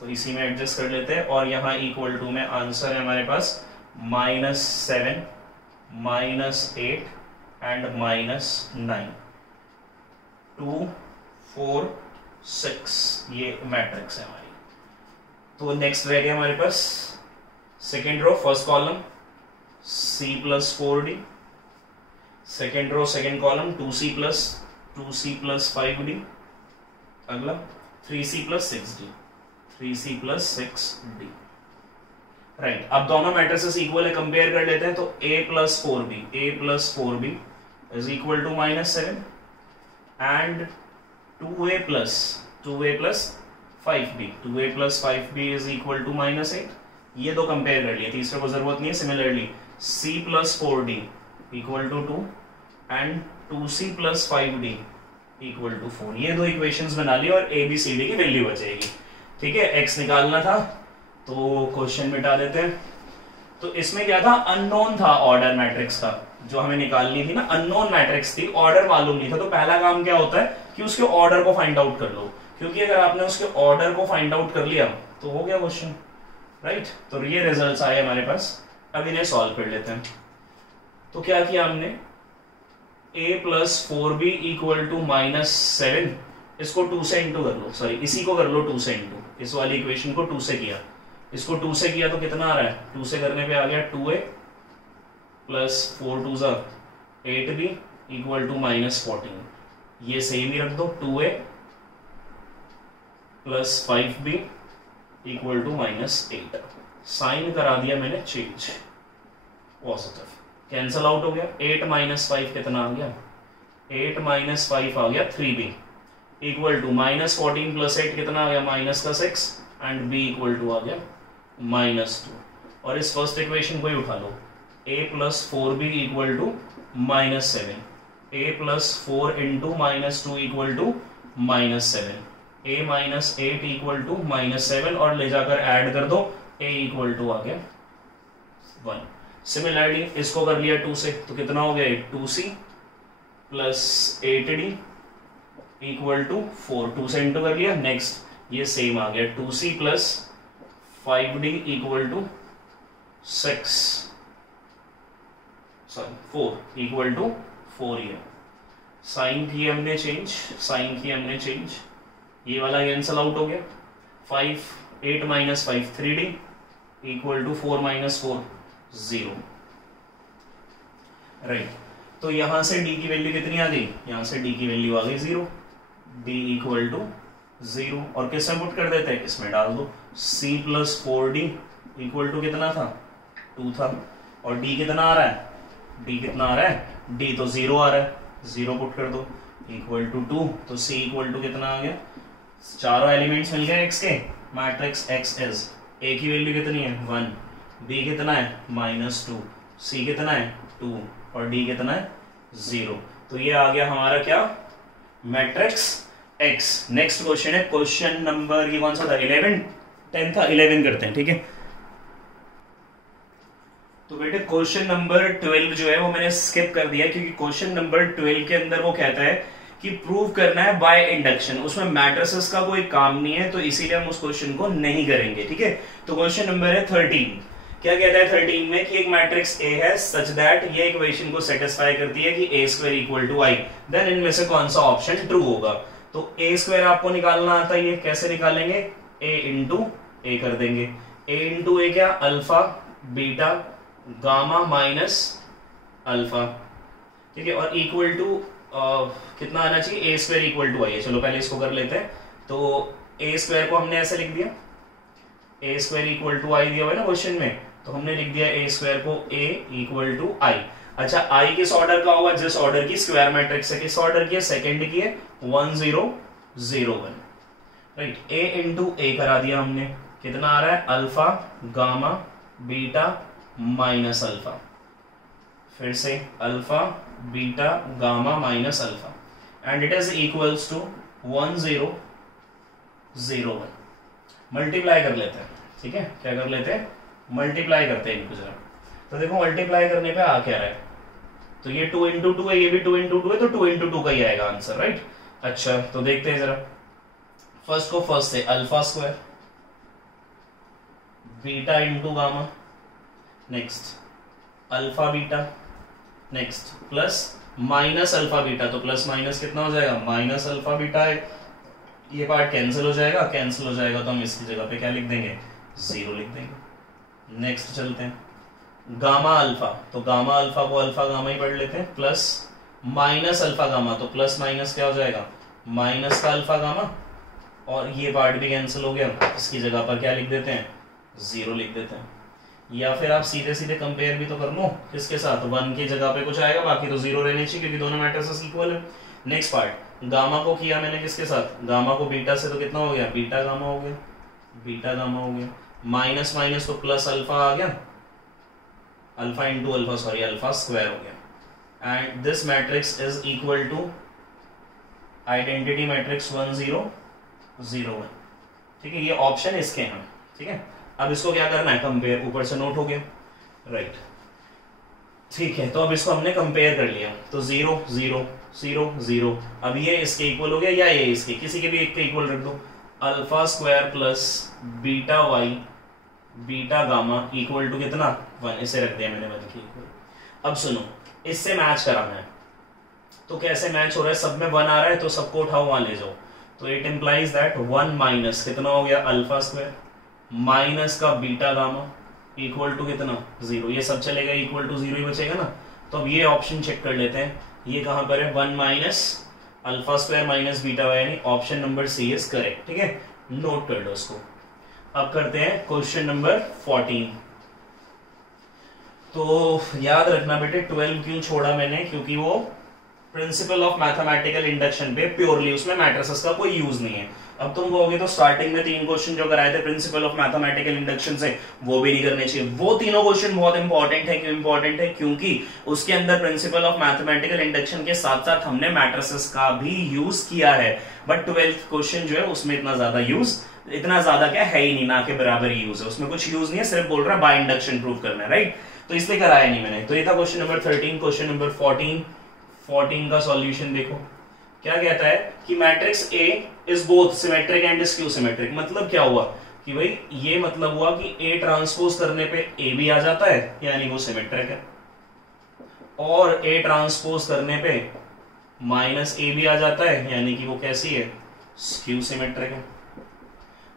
तो इसी में एडजस्ट कर लेते हैं, और यहां इक्वल टू में आंसर है हमारे पास -7, -8 एंड -9, 2 4 6, ये मैट्रिक्स है हमारी। तो नेक्स्ट रह गया हमारे पास second row first column c plus 4d, second row second column 2c plus 5d। अगला 3c plus 6d, 3c plus 6d। Right, अब दोनों मैट्रिसेस इक्वल है, कंपेयर कर लेते हैं। तो a plus 4b is equal to -7 and 2a plus 5b is equal to -8। ये दो कंपेयर कर लिए, तीसरे को जरूरत नहीं है। Similarly c plus 4d equal to 2 and 2c plus 5d equal to 4। ये दो इक्वेशंस बना ली और a b c d की वैल्यू बचेगी, ठीक है। x निकालना था तो क्वेश्चन मिटा देते हैं। तो इसमें क्या था, अननोन था ऑर्डर मैट्रिक्स का, जो हमें निकालनी थी ना, अननोन मैट्रिक्स थी, ऑर्डर मालूम नहीं था। तो पहला काम क्या होता है कि उसके ऑर्डर को फाइंड आउट कर लो, क्योंकि अगर आपने उसके ऑर्डर को फाइंड आउट कर लिया तो हो गया क्वेश्चन, राइट। तो ये रिजल्ट्स आए हमारे पास, अब इन्हें सॉल्व कर लेते हैं। तो क्या किया हमने, a plus 4b equal to -7, इसको 2 से इंटू कर लो, सॉरी इसी को कर लो 2 से इंटू, इस वाली इक्वेशन को 2 से किया, इसको 2 से किया तो कितना आ रहा है, 2 से करने पे आ गया 2a plus 4 2 8b equal to -14। ये सेम ही रख दो, 2a plus 5b equal to -8। Sign करा दिया मैंने चेंज, पॉजिटिव, कैंसल आउट हो गया। 8 माइनस 5 कितना आ गया, 8 माइनस 5 आ गया 3b इक्वल टू -14 प्लस 8 कितना आ गया, -6 एंड b इक्वल टू आ गया -2। और इस फर्स्ट इक्वेशन को ही उठा लो, a plus 4b equal to -7, a प्लस 4 into -2 equal to -7, a minus 8 equal to -7, और ले जाकर ऐड कर दो, a इक्वल टू आ गया 1। सिमिलरली इसको कर लिया 2 से, तो कितना हो गया, 2c plus 8d equal to 4, 2 से इंटू कर लिया। नेक्स्ट ये सेम आ गया, 2c plus 5d equal to 4 equal to 4 ही है। साइन की हमने चेंज, ये वाला कैंसल आउट हो गया। 8 minus 5 3d equal to 4 minus 4 0, right. तो यहां से d की वैल्यू कितनी आ गई, यहां से d की वैल्यू आ गई 0, d इक्वल टू 0। और किसमें पुट कर देते हैं, इसमें डाल दो, c plus 4d equal to कितना था, 2 था, और d कितना आ रहा है, d तो 0 आ रहा है, 0 पुट कर दो इक्वल टू 2, तो c इक्वल टू कितना आ गया, चारों एलिमेंट्स मिल गए x के, मैट्रिक्स x इज, a की वैल्यू कितनी है 1, b कितना है -2, c कितना है 2, और d कितना है 0। तो ये आ गया हमारा क्या, मैट्रिक्स x। नेक्स्ट क्वेश्चन है क्वेश्चन नंबर, ये कौन सा था, 11 10 था, 11 करते हैं, ठीक है। तो बेटे क्वेश्चन नंबर 12 जो है वो मैंने स्किप कर दिया, क्योंकि क्वेश्चन नंबर 12 के अंदर वो कहता है कि प्रूव करना है बाय इंडक्शन, उसमें मैट्रिसेस का कोई काम नहीं है, तो इसीलिए हम उस क्वेश्चन को नहीं करेंगे, ठीक है। तो क्वेश्चन नंबर है 13, क्या कहता है 13 में कि एक मैट्रिक्स A है सच दैट ये इक्वेशन को सेटिस्फाई करती है कि a² equal to i, then इनमें से कौन सा ऑप्शन ट्रू होगा। तो a² आपको निकालना आता है, ये कैसे निकालेंगे, a इंटू a कर देंगे, a इंटू a क्या, alpha beta gamma minus alpha, ठीक है, और इक्वल टू कितना आना चाहिए, ए स्क्वायर इक्वल टू आई है। चलो पहले इसको कर लेते हैं। तो ए स्क्वायर को हमने ऐसे लिख दिया, ए स्क्वायर इक्वल टू आई दिया हुआ है ना क्वेश्चन में, तो हमने लिख दिया ए स्क्वायर को ए इक्वल टू आई। अच्छा, आई किस ऑर्डर का होगा, जिस ऑर्डर की स्क्वायर मैट्रिक्स है। किस ऑर्डर की है, सेकंड की है, 1 0 0 1, राइट। ए इंटू ए करा दिया हमने, कितना आ रहा है, alpha gamma beta minus alpha, फिर से alpha beta gamma minus alpha, and it is equals to 1 0 0 1। Multiply कर लेते हैं, ठीक है, क्या कर लेते हैं, मल्टीप्लाई करते हैं इनको जरा। तो देखो मल्टीप्लाई करने पे आ क्या रहा है, तो ये 2 इंटू 2 है, ये भी 2 इंटू 2 है, तो 2 इंटू 2 का ही आएगा आंसर, राइट। अच्छा, तो देखते हैं जरा, फर्स्ट को फर्स्ट से alpha square beta into gamma, next alpha beta, next plus minus alpha beta, तो प्लस माइनस कितना हो जाएगा, माइनस अल्फा बीटा है, ये पार्ट कैंसिल हो जाएगा, कैंसिल हो जाएगा तो हम इसकी जगह पे क्या लिख देंगे, 0 लिख देंगे। नेक्स्ट चलते हैं, गामा अल्फा, तो गामा अल्फा को अल्फा गामा ही पढ़ लेते हैं, प्लस माइनस अल्फा गामा, तो प्लस माइनस क्या हो जाएगा, माइनस का अल्फा गामा, और ये पार्ट भी कैंसिल हो गया, इसकी जगह पर क्या लिख देते हैं, 0 लिख देते हैं। या फिर आप सीधे सीधे कंपेयर भी तो कर लो, किसके साथ, 1 की जगह पे कुछ आएगा, बाकी तो 0 रहने चाहिए क्योंकि दोनों मैट्रिसेस इक्वल है। नेक्स्ट पार्ट, गामा को किया मैंने किसके साथ, गामा को बीटा से, तो कितना हो गया, बीटा गामा हो गया, बीटा गामा हो गया, माइनस माइनस तो प्लस अल्फा आ गया, alpha into alpha, sorry alpha square हो गया, and this matrix is equal to identity matrix 1 0 0 1, ठीक है, ये ऑप्शन इसके हैं, ठीक है। अब इसको क्या करना है, कंपेयर, ऊपर से नोट हो गया, राइट, ठीक है। तो अब इसको हमने कंपेयर कर लिया, तो 0 0 0 0, अब ये इसके इक्वल हो गया या ये इसके, किसी के भी एक के इक्वल रख दो, alpha square plus beta y beta gamma equal to कितना, 1, इसे रख दिया मैंने 1 के इक्वल। अब सुनो, इससे मैच कराना है, तो कैसे मैच हो रहा है, सब में 1 आ रहा है तो सबको उठाओ वहां ले जाओ, तो इट इंप्लाइज दैट 1 माइनस कितना हो गया, अल्फा स्क्वायर माइनस का बीटा गामा इक्वल टू कितना, 0, ये सब चलेगा, इक्वल टू 0 ही बचेगा ना। तो अब ये ऑप्शन चेक कर लेते हैं, ये कहां पर है, 1 minus alpha square minus beta Y, यानी option number C is correct, ठीक है, नोट कर लो इसको। अब करते हैं क्वेश्चन नंबर 14। तो याद रखना बेटे, 12 क्यों छोड़ा मैंने, क्योंकि वो प्रिंसिपल ऑफ मैथमेटिकल इंडक्शन पे प्योरली, उसमें मैट्रिसेस का कोई यूज नहीं है। अब तुम कहोगे तो स्टार्टिंग में 3 क्वेश्चन जो कराए थे प्रिंसिपल ऑफ मैथमेटिकल इंडक्शन से, वो भी नहीं करने चाहिए। वो तीनों क्वेश्चन बहुत इंपॉर्टेंट है। क्यों इंपॉर्टेंट है, क्योंकि उसके अंदर प्रिंसिपल ऑफ मैथमेटिकल इंडक्शन के साथ साथ हमने मैट्रिसेस का भी यूज किया है, बट 12th क्वेश्चन जो है उसमें इतना ज्यादा क्या है ही नहीं, ना के बराबर ही यूज है, उसमें कुछ यूज नहीं है, सिर्फ बोल रहा है बाय इंडक्शन प्रूव करना है, राइट। तो इसलिए कराया नहीं मैंने। तो ये था क्वेश्चन नंबर 13। क्वेश्चन नंबर 14 का सॉल्यूशन देखो, क्या कहता है कि matrix A is both symmetric and skew symmetric. मतलब क्या हुआ कि भाई ये मतलब हुआ कि ए ट्रांसपोज करने पे ए भी आ जाता है, यानी वो सिमेट्रिक है, और ए ट्रांसपोज करने पे माइनस ए भी आ जाता है, यानी कि वो कैसी है, स्क्यू सिमेट्रिक है।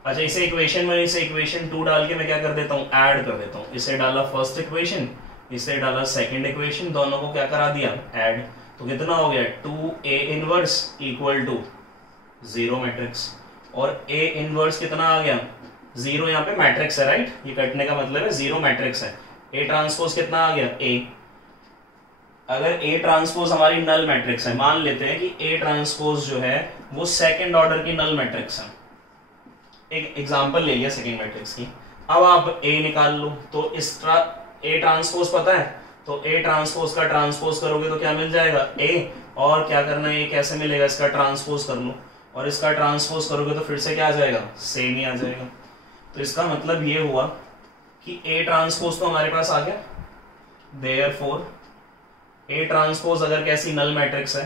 अच्छा, इसे इक्वेशन में, इसे इक्वेशन 2 डाल के मैं क्या कर देता हूं, ऐड कर देता हूं। इसे डाला फर्स्ट इक्वेशन, इसे डाला सेकंड इक्वेशन, दोनों को क्या करा दिया, ऐड। तो कितना हो गया, 2a inverse equal to 0 matrix, और a इनवर्स कितना आ गया, 0, यहाँ पे मैट्रिक्स है, राइट, ये कटने का मतलब है 0 मैट्रिक्स है। a ट्रांसपोज कितना आ गया, a। अगर a ट्रांसपोज हमारी नल मैट्रिक्स है, मान लेते हैं कि a ट्रांसपोज जो है वो सेकंड ऑर्डर की नल मैट्रिक्स है, एक एग्जांपल ले लिया सेकंड मैट्रिक्स की। अब आप a निकाल लो, तो इस a ट्रांसपोज पता है, तो a ट्रांसपोज का ट्रांसपोज करोगे तो क्या मिल जाएगा, a, और क्या करना है, ये कैसे मिलेगा, इसका ट्रांसपोज कर लो, और इसका ट्रांसपोज करोगे तो फिर से क्या आ जाएगा, सेम ही आ जाएगा। तो इसका मतलब ये हुआ कि a ट्रांसपोज तो हमारे पास आ गया, देयरफॉर a ट्रांसपोज अगर कैसी नल मैट्रिक्स है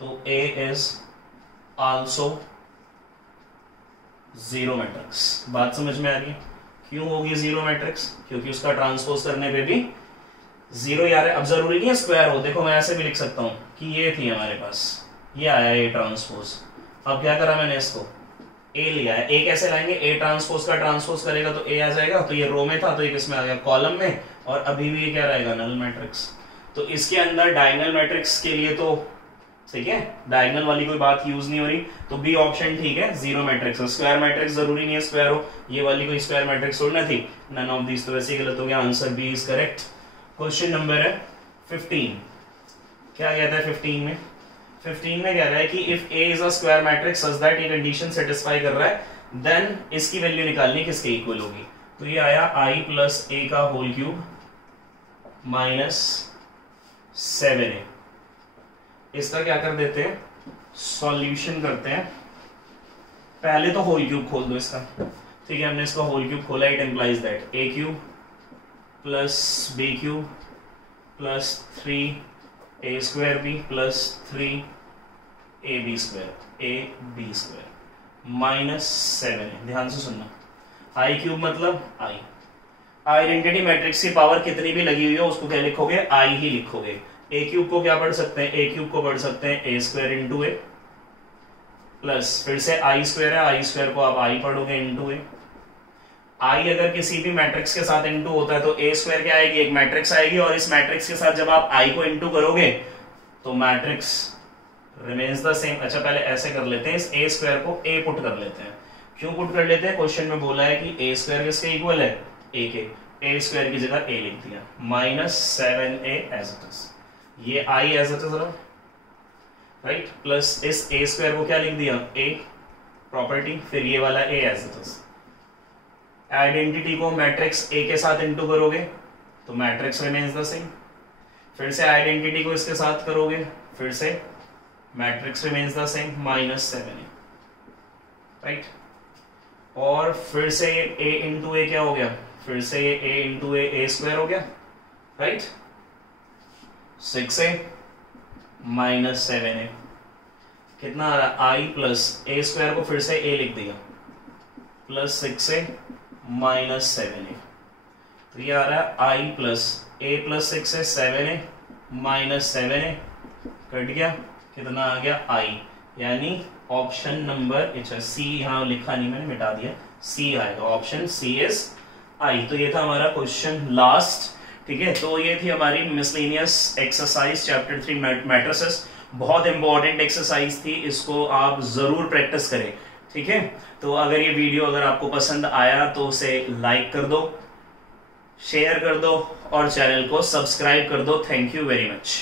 तो a इज आल्सो 0 मैट्रिक्स। बात समझ में आ रही है, क्यों होगी 0 मैट्रिक्स, क्योंकि उसका ट्रांसपोज करने पे भी 0 यार है। अब जरूरी नहीं है स्क्वायर हो, देखो मैं ऐसे भी लिख सकता हूं कि ये थी हमारे पास, ये आया ए ट्रांसपोज। अब क्या करा मैंने, इसको ए लिया है। ए कैसे लाएंगे, ए ट्रांसपोज का ट्रांसपोज करेगा तो ए आ जाएगा, तो ये रो में था तो ये किस में आ गया, कॉलम में, और अभी भी ये क्या रहेगा, नल मैट्रिक्स। तो इसके अंदर डायगोनल मैट्रिक्स के लिए तो ठीक है, डायगोनल वाली कोई बात यूज नहीं हो रही, तो बी ऑप्शन ठीक है, जीरो मैट्रिक्स। स्क्वायर मैट्रिक्स जरूरी नहीं है स्क्वायर हो, ये वाली कोई स्क्वायर मैट्रिक्स छोड़ना थी, नन ऑफ दिस, तो वैसे ही गलत हो गया, answer B is correct. Question number है 15। क्या कहता है 15 में? 15 में कह रहा है कि if A is a square matrix such that ये कंडीशन सेटिस्फाई कर रहा है, देन इसकी वैल्यू निकालनी किसके इक्वल होगी। तो ये आया आई प्लस ए का होल क्यूब माइनस 7a। इसका क्या कर देते हैं, सॉल्यूशन करते हैं। पहले तो होल क्यूब खोल दो इसका, ठीक है, हमने इसका होल क्यूब खोला, it implies that A cube plus B cube plus 3a square B plus 3ab square minus 7a। ध्यान से सुनना, आई क्यूब मतलब आई, आइडेंटिटी मैट्रिक्स की पावर कितनी भी लगी हुई हो उसको क्या लिखोगे, आई ही लिखोगे। ए क्यूब को क्या पढ़ सकते हैं, ए क्यूब को पढ़ सकते हैं ए स्क्वायर इंटू ए, प्लस फिर से आई स्क्वायर है, आई स्क्वायर को आप आई पढ़ोगे इंटू ए। आई अगर किसी भी मैट्रिक्स के साथ इंटू होता है तो ए स्क्वायर क्या आएगी, एक मैट्रिक्स आएगी, और इस मैट्रिक्स के साथ जब आप आई को इंटू करोगे तो मैट्रिक्स रिमेन्स द सेम। अच्छा पहले ऐसे कर लेते हैं, इस ए स्क्वायर को ए पुट कर लेते हैं। क्यों पुट कर लेते हैं, क्वेश्चन में बोला है कि ए स्क्वायर किसके इक्वल है, ए के, ए स्क्वायर की जगह ए लिख दिया, minus 7a as it is, ये I as it is right, plus इस ए स्क्वायर को क्या लिख दिया, ए प्रॉपर्टी, फिर ये वाला ए एज इट इज। आइडेंटिटी को मैट्रिक्स ए के साथ इंटू करोगे तो मैट्रिक्स रिमेन्स द सेम, फिर से आइडेंटिटी को इसके साथ करोगे फिर से matrix remains the same, minus 7a right, और फिर से a इंटू ए क्या हो गया, फिर से ये a इंटू ए स्क्वायर हो गया राइट, 6a माइनस 7a, कितना आ रहा, i प्लस ए स्क्वायर को फिर से a लिख दिया प्लस 6a माइनस 7a, तो ये आ रहा है i plus a plus 6a 7a minus 7a, cut गया, कितना आ गया i, यानी ऑप्शन नंबर, अच्छा सी यहाँ लिखा नहीं मैंने, मिटा दिया, सी आएगा, ऑप्शन सी इज आई। तो ये था हमारा क्वेश्चन लास्ट, ठीक है। तो ये थी हमारी मिसलेनियस एक्सरसाइज चैप्टर 3 मैट्रिसेस, बहुत इंपॉर्टेंट एक्सरसाइज थी, इसको आप जरूर प्रैक्टिस करें, ठीक है। तो अगर ये वीडियो अगर आपको पसंद आया तो उसे लाइक कर दो, शेयर कर दो और चैनल को सब्सक्राइब कर दो। Thank you very much.